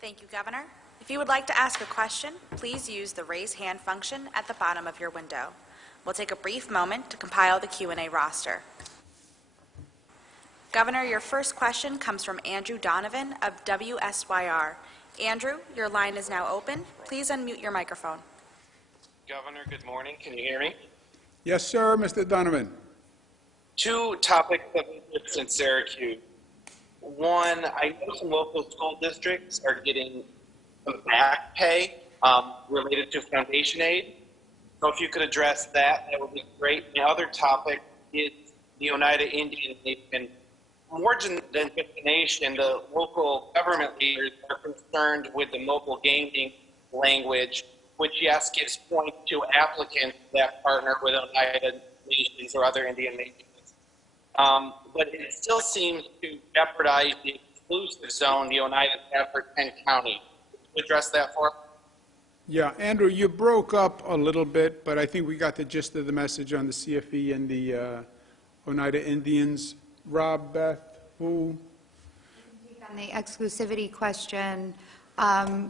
Thank you, Governor. If you would like to ask a question, please use the raise hand function at the bottom of your window. We'll take a brief moment to compile the Q&A roster. Governor, your first question comes from Andrew Donovan of WSYR. Andrew, your line is now open. Please unmute your microphone. Governor, good morning. Can you hear me? Yes, sir, Mr. Donovan. Two topics of interest in Syracuse. One, I know some local school districts are getting some back pay related to foundation aid. So if you could address that, that would be great. The other topic is the Oneida Indian Nation. More than just the nation, the local government leaders are concerned with the mobile gaming language, which, yes, gives point to applicants that partner with Oneida Nations or other Indian nations. But it still seems to jeopardize the exclusive zone, the Oneida Chapter 10 County. Could you address that for us? Yeah, Andrew, you broke up a little bit, but I think we got the gist of the message on the CFE and the Oneida Indians. Rob, Beth, who? On the exclusivity question,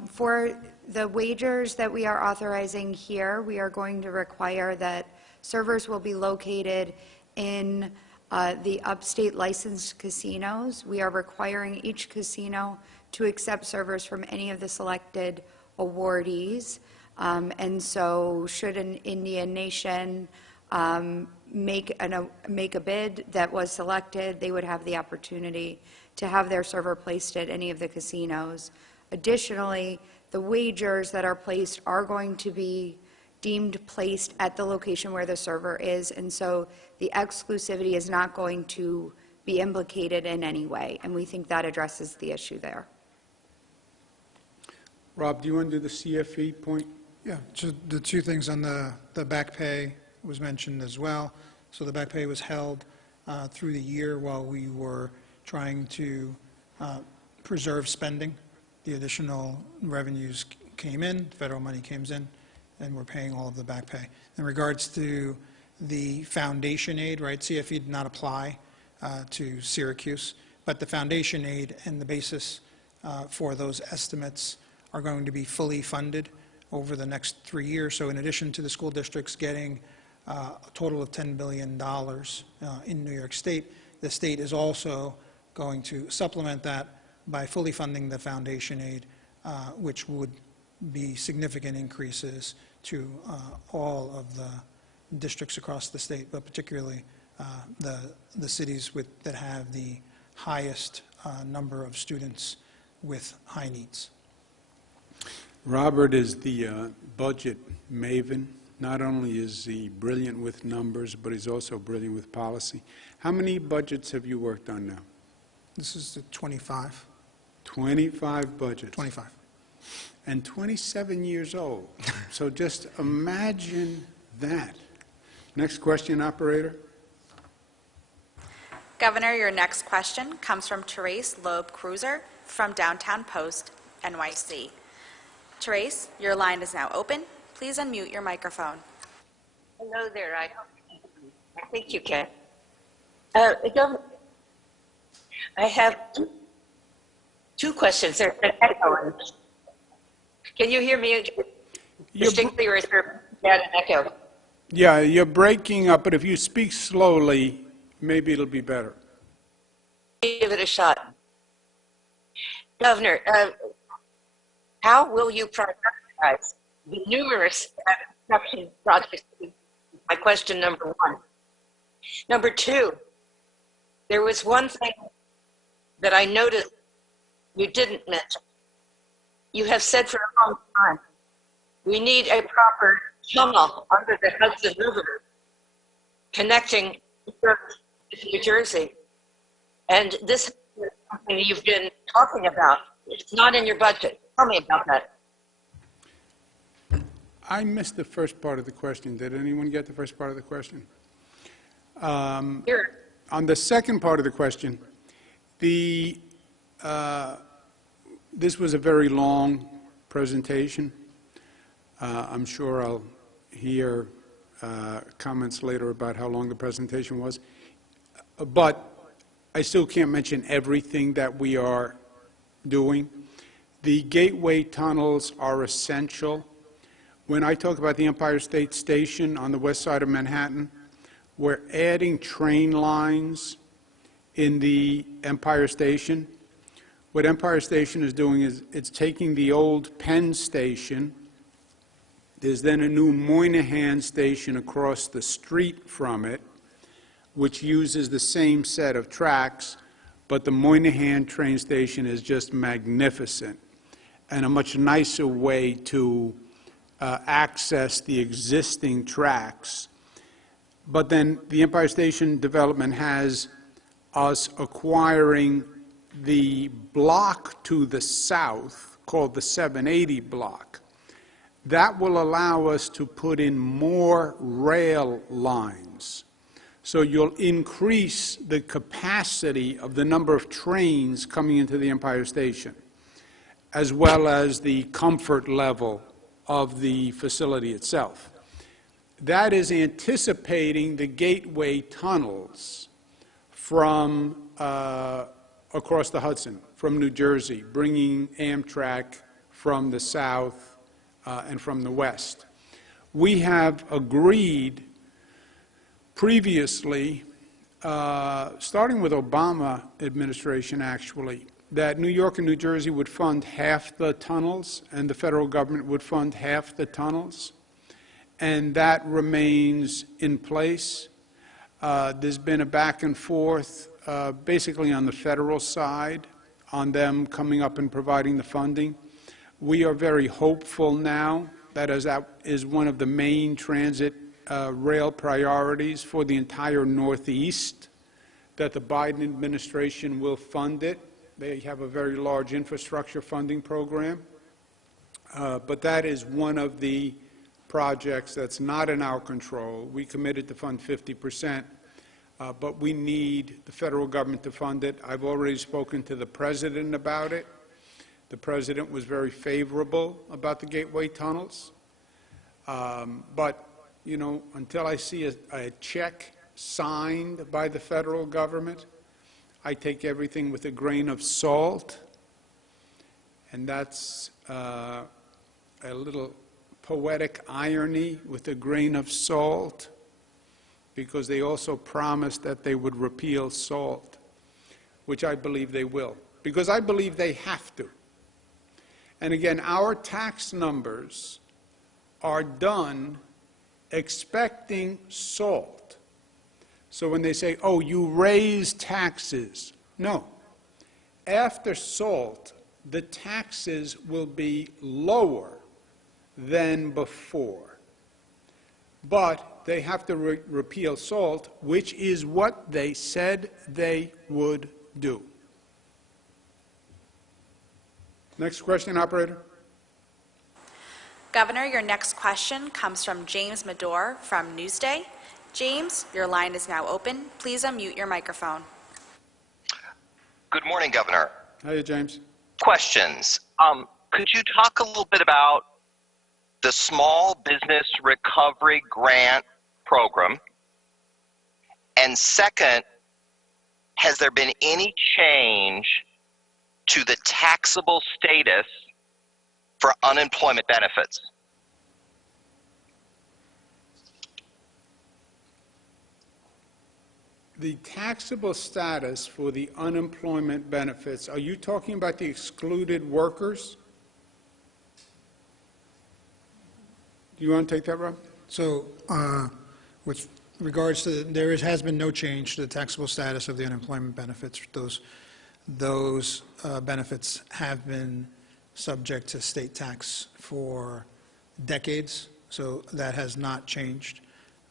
for the wagers that we are authorizing here, we are going to require that servers will be located in the upstate licensed casinos. We are requiring each casino to accept servers from any of the selected awardees. And so should an Indian nation make a bid that was selected, they would have the opportunity to have their server placed at any of the casinos. Additionally, the wagers that are placed are going to be deemed placed at the location where the server is, and so the exclusivity is not going to be implicated in any way, and we think that addresses the issue there. Rob, do you want to do the CFE point? Yeah, so the two things on the back pay was mentioned as well. So the back pay was held through the year while we were trying to preserve spending. The additional revenues came in, federal money came in, and we're paying all of the back pay. In regards to the foundation aid, right, CFE did not apply to Syracuse, but the foundation aid and the basis for those estimates are going to be fully funded over the next 3 years. So in addition to the school districts getting a total of $10 billion in New York State, the state is also going to supplement that by fully funding the foundation aid, which would be significant increases to all of the districts across the state, but particularly the cities that have the highest number of students with high needs. Robert is the budget maven. Not only is he brilliant with numbers, but he's also brilliant with policy. How many budgets have you worked on now? This is the 25. 25 budgets. 25. And 27 years old. So just imagine that. Next question, operator. Governor, your next question comes from Therese Loeb-Cruiser from Downtown Post, NYC. Therese, your line is now open. Please unmute your microphone. Hello there. I think you can. Governor, I have two questions. There's an echo. Can you hear me distinctly, or is there an echo? Yeah, you're breaking up, but if you speak slowly, maybe it'll be better. Give it a shot. Governor, how will you prioritize the numerous construction projects? My question number one. Number two, there was one thing that I noticed you didn't mention. You have said for a long time, we need a proper tunnel under the Hudson River connecting New Jersey. And this is something you've been talking about. It's not in your budget. Tell me about that. I missed the first part of the question. Did anyone get the first part of the question? Here. On the second part of the question, this was a very long presentation. I'm sure I'll hear comments later about how long the presentation was. But I still can't mention everything that we are doing. The gateway tunnels are essential. When I talk about the Empire State Station on the west side of Manhattan, we're adding train lines in the Empire Station. What Empire Station is doing is it's taking the old Penn Station. There's then a new Moynihan Station across the street from it, which uses the same set of tracks, but the Moynihan train station is just magnificent and a much nicer way to access the existing tracks. But then the Empire Station development has us acquiring the block to the south called the 780 block. That will allow us to put in more rail lines. So you'll increase the capacity of the number of trains coming into the Empire Station, as well as the comfort level of the facility itself. That is anticipating the gateway tunnels from across the Hudson, from New Jersey, bringing Amtrak from the south and from the west. We have agreed previously, starting with Obama administration actually, that New York and New Jersey would fund half the tunnels and the federal government would fund half the tunnels. And that remains in place. There's been a back and forth basically on the federal side on them coming up and providing the funding. We are very hopeful now that as that is one of the main transit rail priorities for the entire Northeast, that the Biden administration will fund it. They have a very large infrastructure funding program. But that is one of the projects that's not in our control. We committed to fund 50%, but we need the federal government to fund it. I've already spoken to the president about it. The president was very favorable about the gateway tunnels. But, you know, until I see a check signed by the federal government, I take everything with a grain of salt. And that's a little poetic irony, with a grain of salt, because they also promised that they would repeal SALT, which I believe they will, because I believe they have to. And again, our tax numbers are done expecting SALT. So when they say, oh, you raise taxes, no. After SALT, the taxes will be lower than before. But they have to repeal SALT, which is what they said they would do. Next question, operator. Governor, your next question comes from James Medore from Newsday. James, your line is now open. Please unmute your microphone. Good morning, Governor. Hiya, James. Questions. Could you talk a little bit about the Small Business Recovery Grant Program? And second, has there been any change to the taxable status for unemployment benefits? The taxable status for the unemployment benefits, are you talking about the excluded workers? Do you want to take that, Rob? So with regards to, there has been no change to the taxable status of the unemployment benefits. Those benefits have been subject to state tax for decades, so that has not changed.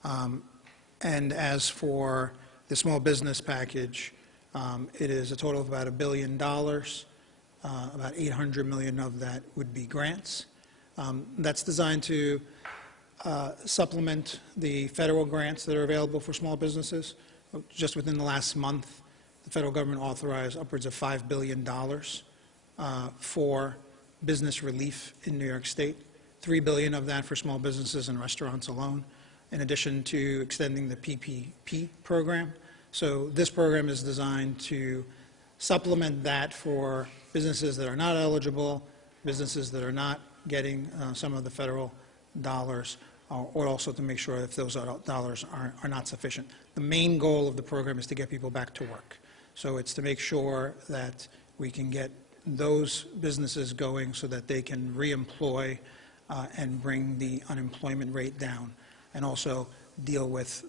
And as for the small business package, it is a total of about $1 billion. About $800 million of that would be grants. That's designed to supplement the federal grants that are available for small businesses. Just within the last month, the federal government authorized upwards of $5 billion for business relief in New York State, $3 billion of that for small businesses and restaurants alone, in addition to extending the PPP program. So this program is designed to supplement that for businesses that are not eligible, businesses that are not getting some of the federal dollars, or also to make sure if those dollars are not sufficient. The main goal of the program is to get people back to work. So it's to make sure that we can get those businesses going so that they can reemploy and bring the unemployment rate down, and also deal with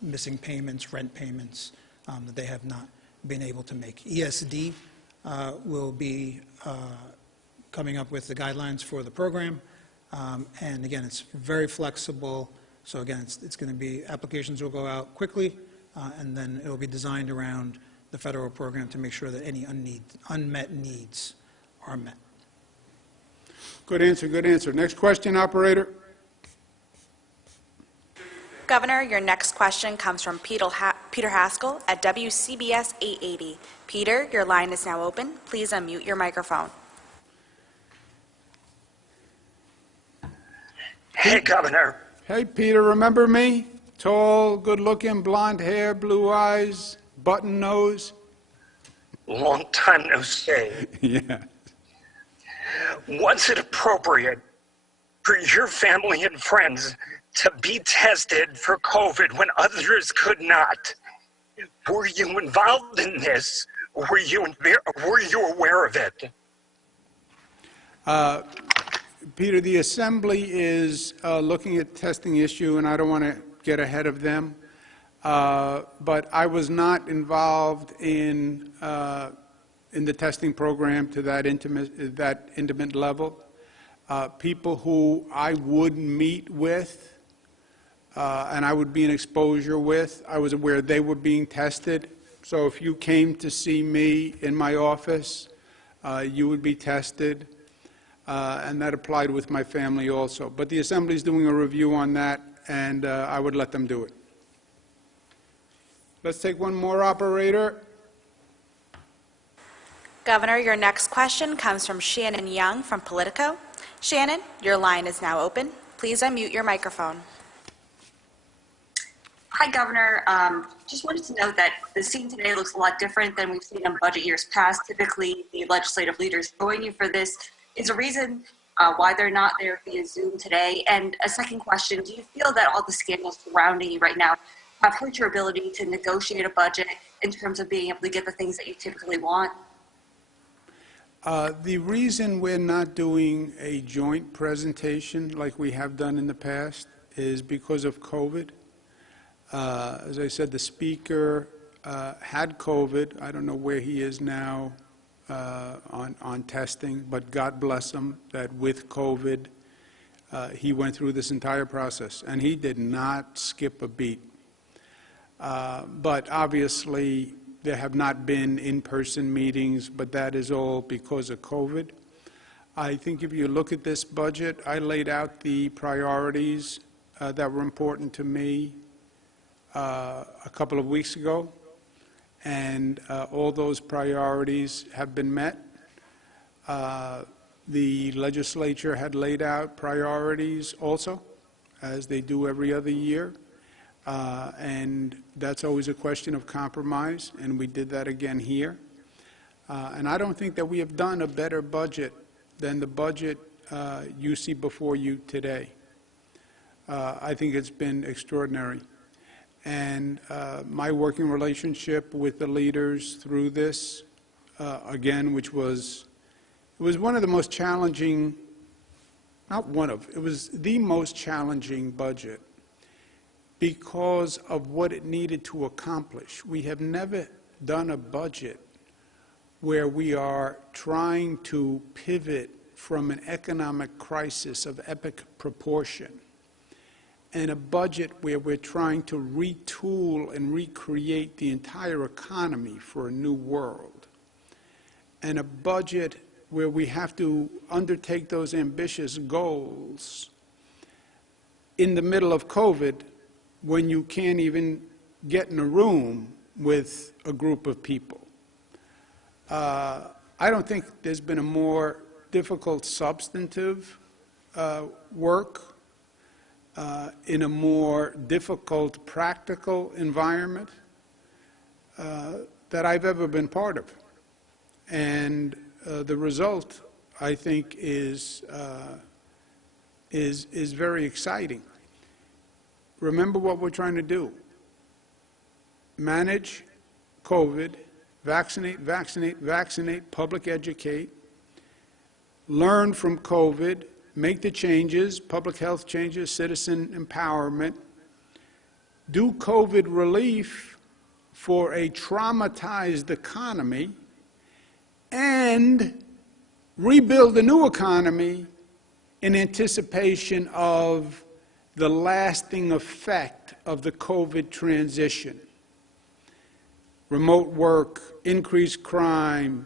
missing payments, rent payments that they have not been able to make. ESD will be coming up with the guidelines for the program. And again, it's very flexible. So again, it's going to be, applications will go out quickly, and then it will be designed around the federal program to make sure that any unmet needs are met. Good answer, good answer. Next question, operator. Governor, your next question comes from Peter Haskell at WCBS 880. Peter, your line is now open. Please unmute your microphone. Hey, Governor. Hey, Peter, remember me? Tall, good-looking, blonde hair, blue eyes, button nose. Long time no see. Yeah. Was it appropriate for your family and friends to be tested for COVID when others could not? Were you involved in this? Were you aware of it? Peter, the Assembly is looking at the testing issue, and I don't want to get ahead of them. But I was not involved in the testing program to that intimate level. People who I would meet with and I would be in exposure with, I was aware they were being tested. So if you came to see me in my office, you would be tested. and that applied with my family also. But the Assembly's doing a review on that, and I would let them do it. Let's take one more, operator. Governor, your next question comes from Shannon Young from Politico. Shannon, your line is now open. Please unmute your microphone. Hi, Governor. Just wanted to note that the scene today looks a lot different than we've seen in budget years past. Typically, the legislative leaders join you for this. Is there a reason why they're not there via Zoom today? And a second question, do you feel that all the scandals surrounding you right now have hurt your ability to negotiate a budget in terms of being able to get the things that you typically want? The reason we're not doing a joint presentation like we have done in the past is because of COVID. As I said, the speaker had COVID. I don't know where he is now on testing, but God bless him that with COVID, he went through this entire process, and he did not skip a beat. But obviously, there have not been in-person meetings, but that is all because of COVID. I think if you look at this budget, I laid out the priorities that were important to me a couple of weeks ago, and all those priorities have been met. The legislature had laid out priorities also, as they do every other year. And that's always a question of compromise, and we did that again here. And I don't think that we have done a better budget than the budget you see before you today. I think it's been extraordinary. And my working relationship with the leaders through this, again, it was one of the most challenging, it was the most challenging budget because of what it needed to accomplish. We have never done a budget where we are trying to pivot from an economic crisis of epic proportion and a budget where we're trying to retool and recreate the entire economy for a new world, and a budget where we have to undertake those ambitious goals in the middle of COVID, when you can't even get in a room with a group of people. I don't think there's been a more difficult substantive work in a more difficult practical environment that I've ever been part of. And the result, I think, is very exciting. Remember what we're trying to do. Manage COVID, vaccinate, vaccinate, vaccinate, public educate, learn from COVID, make the changes, public health changes, citizen empowerment, do COVID relief for a traumatized economy, and rebuild a new economy in anticipation of the lasting effect of the COVID transition. Remote work, increased crime,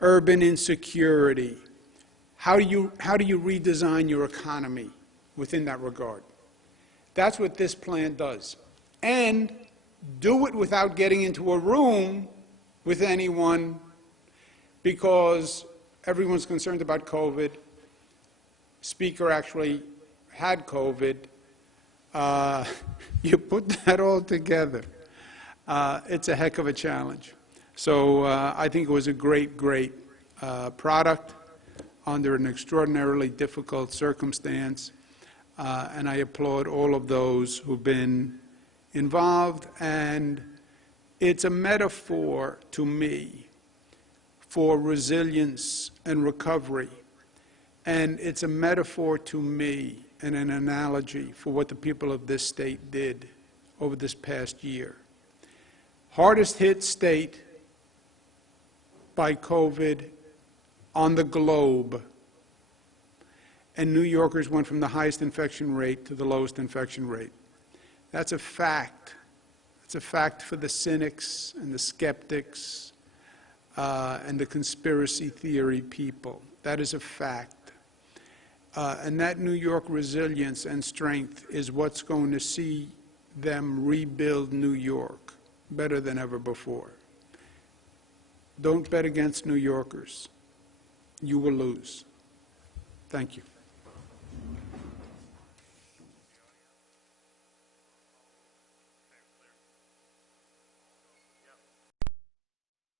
urban insecurity. How do you redesign your economy within that regard? That's what this plan does. And do it without getting into a room with anyone, because everyone's concerned about COVID. Speaker actually had COVID. You put that all together. It's a heck of a challenge. So I think it was a great, great product under an extraordinarily difficult circumstance. And I applaud all of those who've been involved. And it's a metaphor to me for resilience and recovery. And it's a metaphor to me and an analogy for what the people of this state did over this past year. Hardest hit state by COVID on the globe. And New Yorkers went from the highest infection rate to the lowest infection rate. That's a fact. It's a fact for the cynics and the skeptics and the conspiracy theory people. That is a fact. And that New York resilience and strength is what's going to see them rebuild New York better than ever before. Don't bet against New Yorkers. You will lose. Thank you.